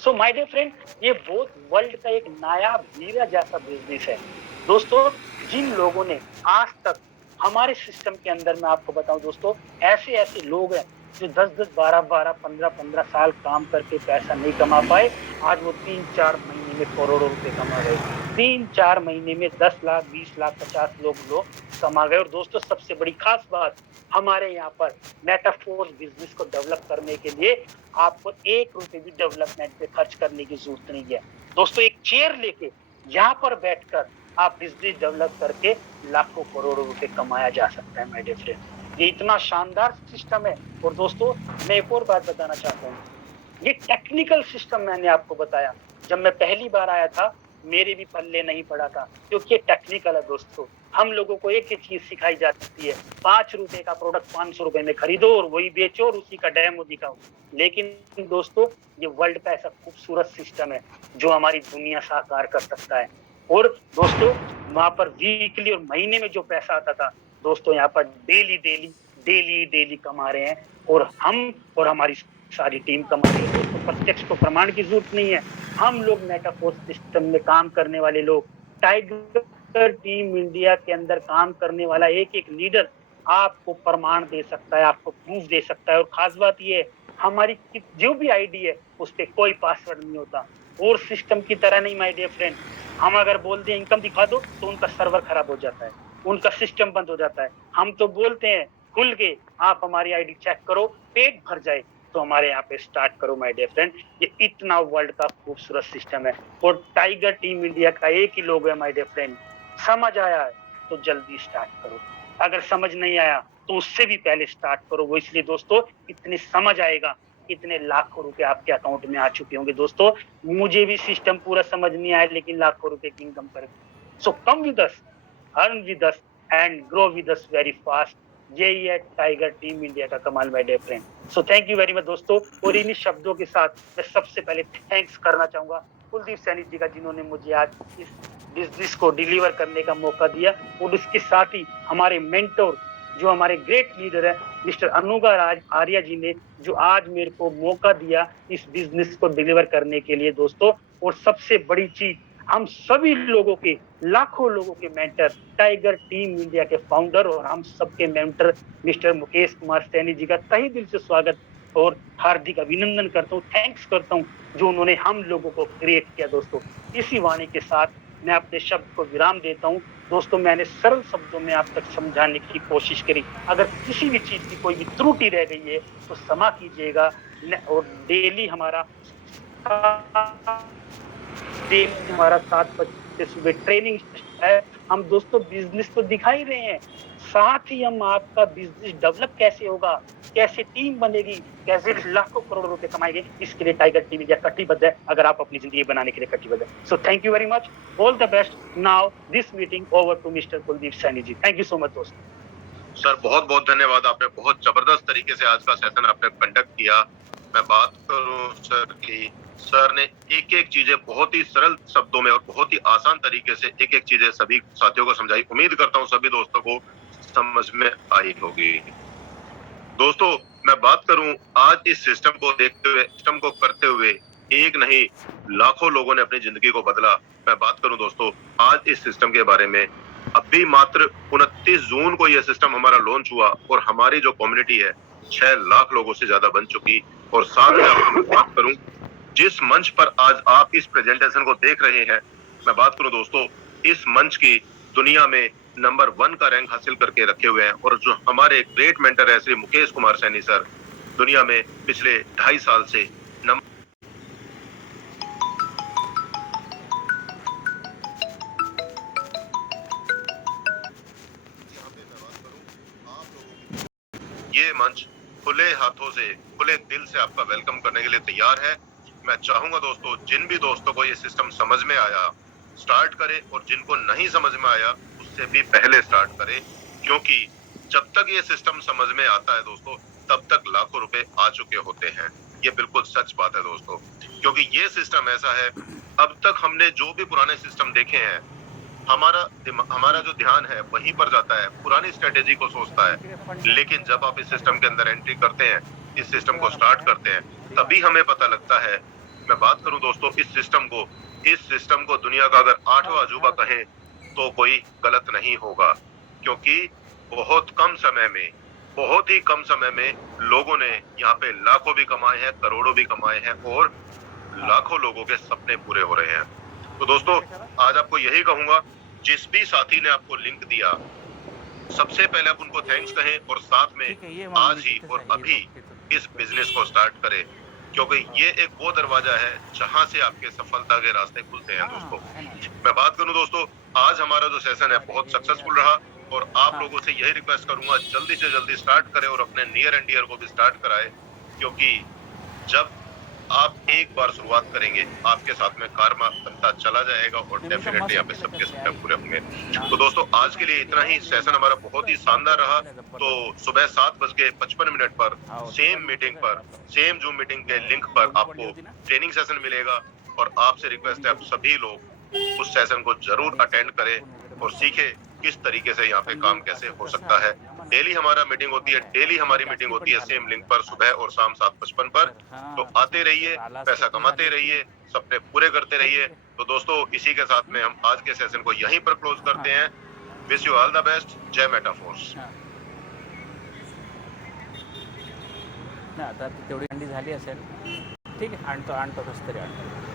सो माय डियर फ्रेंड, ये बहुत वर्ल्ड का एक नायाब हीरा जैसा बिजनेस है दोस्तों। जिन लोगों ने आज तक हमारे सिस्टम के अंदर, मैं आपको बताऊं दोस्तों, ऐसे ऐसे लोग हैं जो 10-10, 12-12, 15-15 साल काम करके पैसा नहीं कमा पाए, आज वो 3-4 महीने में करोड़ों रुपए कमा गए। 3-4 महीने में 10 लाख, 20 लाख, 50 लोग कमा गए। और दोस्तों सबसे बड़ी खास बात, हमारे यहाँ पर मेटाफोर्स बिजनेस को डेवलप करने के लिए आपको 1 रुपए भी डेवलपमेंट पे खर्च करने की जरूरत नहीं है दोस्तों। एक चेयर लेके यहाँ पर बैठकर आप बिजनेस डेवलप करके लाखों करोड़ों रुपए कमाया जा सकता है, माय डियर फ्रेंड। ये इतना शानदार सिस्टम है। और दोस्तों मैं एक और बात बताना चाहता हूँ, ये टेक्निकल सिस्टम मैंने आपको बताया, जब मैं पहली बार आया था मेरे भी पल्ले नहीं पड़ा था, क्योंकि ये टेक्निकल है दोस्तों। हम लोगों को एक ही चीज सिखाई जाती है, 5 रुपए का प्रोडक्ट 500 रुपए में खरीदो और वही बेचो और उसी का डेमो दिखाओ। लेकिन दोस्तों ये वर्ल्ड का ऐसा खूबसूरत सिस्टम है जो हमारी दुनिया साकार कर सकता है। और दोस्तों वहां पर वीकली और महीने में जो पैसा आता था दोस्तों, यहाँ पर डेली डेली डेली डेली कमा रहे हैं, और हम और हमारी सारी टीम कमा रही है दोस्तों। प्रत्यक्ष को प्रमाण की जरूरत नहीं है, हम लोग मेटाफोर्स सिस्टम में काम करने वाले लोग, टाइगर टीम इंडिया के अंदर काम करने वाला एक एक लीडर आपको प्रमाण दे सकता है, आपको प्रूफ दे सकता है। और खास बात ये है, हमारी जो भी आईडी है उस पर कोई पासवर्ड नहीं होता, और सिस्टम की तरह नहीं माय डियर फ्रेंड। हम अगर बोल दें इनकम दिखा दो तो उनका सर्वर खराब हो जाता है, उनका सिस्टम बंद हो जाता है। हम तो बोलते हैं खुल के, आप हमारी आईडी चेक करो, पेट भर जाए तो हमारे यहाँ पे स्टार्ट करो माय डियर फ्रेंड। ये इतना वर्ल्ड का खूबसूरत सिस्टम है, और टाइगर टीम इंडिया का एक ही लोगो है माय डियर फ्रेंड। समझ आया है तो जल्दी स्टार्ट करो, अगर समझ नहीं आया तो उससे भी पहले स्टार्ट करो। वो इसलिए दोस्तों, इतनी समझ आएगा, इतने लाखों रुपए आपके अकाउंट में आ चुके होंगे दोस्तों। मुझे भी सिस्टम पूरा समझ नहीं आया, लेकिन लाखों रुपए की इनकम कर। So come with us, earn with us and grow with us very fast. यही है टाइगर टीम इंडिया का कमाल my dear friend. So thank you very much दोस्तों। और इन्हीं शब्दों के साथ मैं सबसे पहले थैंक्स करना चाहूंगा कुलदीप सैनी जी का, जिन्होंने मुझे आज इस बिजनेस को डिलीवर करने का मौका दिया। और इसके साथ ही हमारे मेंटोर, जो हमारे ग्रेट लीडर है मिस्टर अनुगा आर्या जी ने, जो आज मेरे को मौका दिया इस बिजनेस को डिलीवर करने के लिए दोस्तों। और सबसे बड़ी चीज, हम सभी लोगों के, लाखों लोगों के मेंटर, टाइगर टीम इंडिया के फाउंडर और हम सबके मेंटर मिस्टर मुकेश कुमार सैनी जी का तहे दिल से स्वागत और हार्दिक अभिनंदन करता हूँ, थैंक्स करता हूँ, जो उन्होंने हम लोगों को क्रिएट किया दोस्तों। इसी वाणी के साथ मैं अपने शब्द को विराम देता हूँ दोस्तों। मैंने सरल शब्दों में आप तक समझाने की कोशिश करी, अगर किसी भी चीज की कोई भी त्रुटि रह गई है तो क्षमा कीजिएगा। और डेली हमारा दिन हमारा 7 बजे सुबह ट्रेनिंग है। हम दोस्तों बिजनेस तो दिखा ही रहे हैं, साथ ही हम आपका बिजनेस डेवलप कैसे होगा, कैसे टीम बनेगी, कैसे लाखों करोड़ रुपए कमाएंगे, इसके लिए टाइगर टीम इंडिया कटिबद्ध है, अगर आप अपनी जिंदगी बनाने के लिए कटिबद्ध है। So thank you very much, all the best. Now this meeting over to mister Kuldeep Saini ji. Thank you so much दोस्त। सर बहुत बहुत धन्यवाद, आपने बहुत जबरदस्त तरीके से आज का सेशन आपने कंडक्ट किया। मैं बात करूं सर की, सर ने एक एक चीजें बहुत ही सरल शब्दों में और बहुत ही आसान तरीके से एक एक चीजें सभी साथियों को समझाई। उम्मीद करता हूं सभी दोस्तों को समझ में आई होगी। दोस्तों मैं बात करूं, आज इस सिस्टम को देखते हुए, सिस्टम को करते हुए एक नहीं लाखों लोगों ने अपनी जिंदगी को बदला। मैं बात करूं दोस्तों, आज इस सिस्टम के बारे में अभी मात्र 29 जून को यह सिस्टम हमारा लॉन्च हुआ और हमारी जो कम्युनिटी है 6 लाख लोगों से ज्यादा बन चुकी। और साथ में आपको मैं बात करूं, जिस मंच पर आज आप इस प्रेजेंटेशन को देख रहे हैं, मैं बात करूं दोस्तों, इस मंच की दुनिया में नंबर 1 का रैंक हासिल करके रखे हुए हैं। और जो हमारे ग्रेट मेंटर है श्री मुकेश कुमार सैनी सर, दुनिया में पिछले 2.5 साल से ये मंच खुले हाथों से, खुले दिल से आपका वेलकम करने के लिए तैयार है। मैं चाहूंगा दोस्तों, जिन भी दोस्तों को ये सिस्टम समझ में आया स्टार्ट करें, और जिनको नहीं समझ में आया उससे भी पहले स्टार्ट करें, क्योंकि जब तक ये सिस्टम समझ में आता है दोस्तों, तब तक लाखों रुपए आ चुके होते हैं। ये बिल्कुल सच बात है दोस्तों, क्योंकि ये सिस्टम ऐसा है, अब तक हमने जो भी पुराने सिस्टम देखे हैं, हमारा जो ध्यान है वहीं पर जाता है, पुरानी स्ट्रेटेजी को सोचता है। लेकिन जब आप इस सिस्टम के अंदर एंट्री करते हैं, इस सिस्टम को स्टार्ट करते हैं, तभी हमें पता लगता है। मैं बात करूं दोस्तों, इस सिस्टम को दुनिया का अगर 8वां अजूबा कहें तो कोई गलत नहीं होगा, क्योंकि बहुत ही कम समय में लोगों ने यहाँ पे लाखों भी कमाए हैं, करोड़ों भी कमाए हैं, और लाखों लोगों के सपने पूरे हो रहे हैं। तो दोस्तों आज आपको यही कहूंगा, जिस भी साथी ने आपको लिंक दिया, सबसे पहले आप उनको थैंक्स कहें, और साथ में आज ही और अभी इस बिजनेस को स्टार्ट करें, क्योंकि ये एक वो दरवाजा है जहां से आपके सफलता के रास्ते खुलते हैं दोस्तों। मैं बात करूं दोस्तों, आज हमारा जो सेशन है बहुत सक्सेसफुल रहा, और आप लोगों से यही रिक्वेस्ट करूंगा, जल्दी से जल्दी स्टार्ट करें और अपने नियर एंड डियर को भी स्टार्ट कराएं, क्योंकि जब आप एक बार शुरुआत करेंगे, आपके साथ में कार्मा बनता चला जाएगा, और डेफिनेटली यहाँ पे सबके सपने पूरे होंगे। तो दोस्तों आज के लिए इतना ही। सेशन हमारा बहुत ही शानदार रहा। तो सुबह 7:55 पर सेम मीटिंग पर, सेम जूम मीटिंग के लिंक पर आपको ट्रेनिंग सेशन मिलेगा, और आपसे रिक्वेस्ट है आप सभी लोग उस सेशन को जरूर अटेंड करें और सीखें किस तरीके से यहाँ पे काम कैसे हो सकता है। डेली हमारा मीटिंग होती है, डेली हमारी मीटिंग होती है सेम लिंक पर, सुबह और शाम 7:55 पर। तो आते रहिए, पैसा कमाते रहिए, सपने पूरे करते रहिए। तो दोस्तों इसी के साथ में हम आज के सेशन को यहीं पर क्लोज करते हैं। Wish you all the best. जय मेटाफोर्स। आता तेवढी अंडी झाली असेल, ठीक आहे, आणतो कसं तरी आणतो।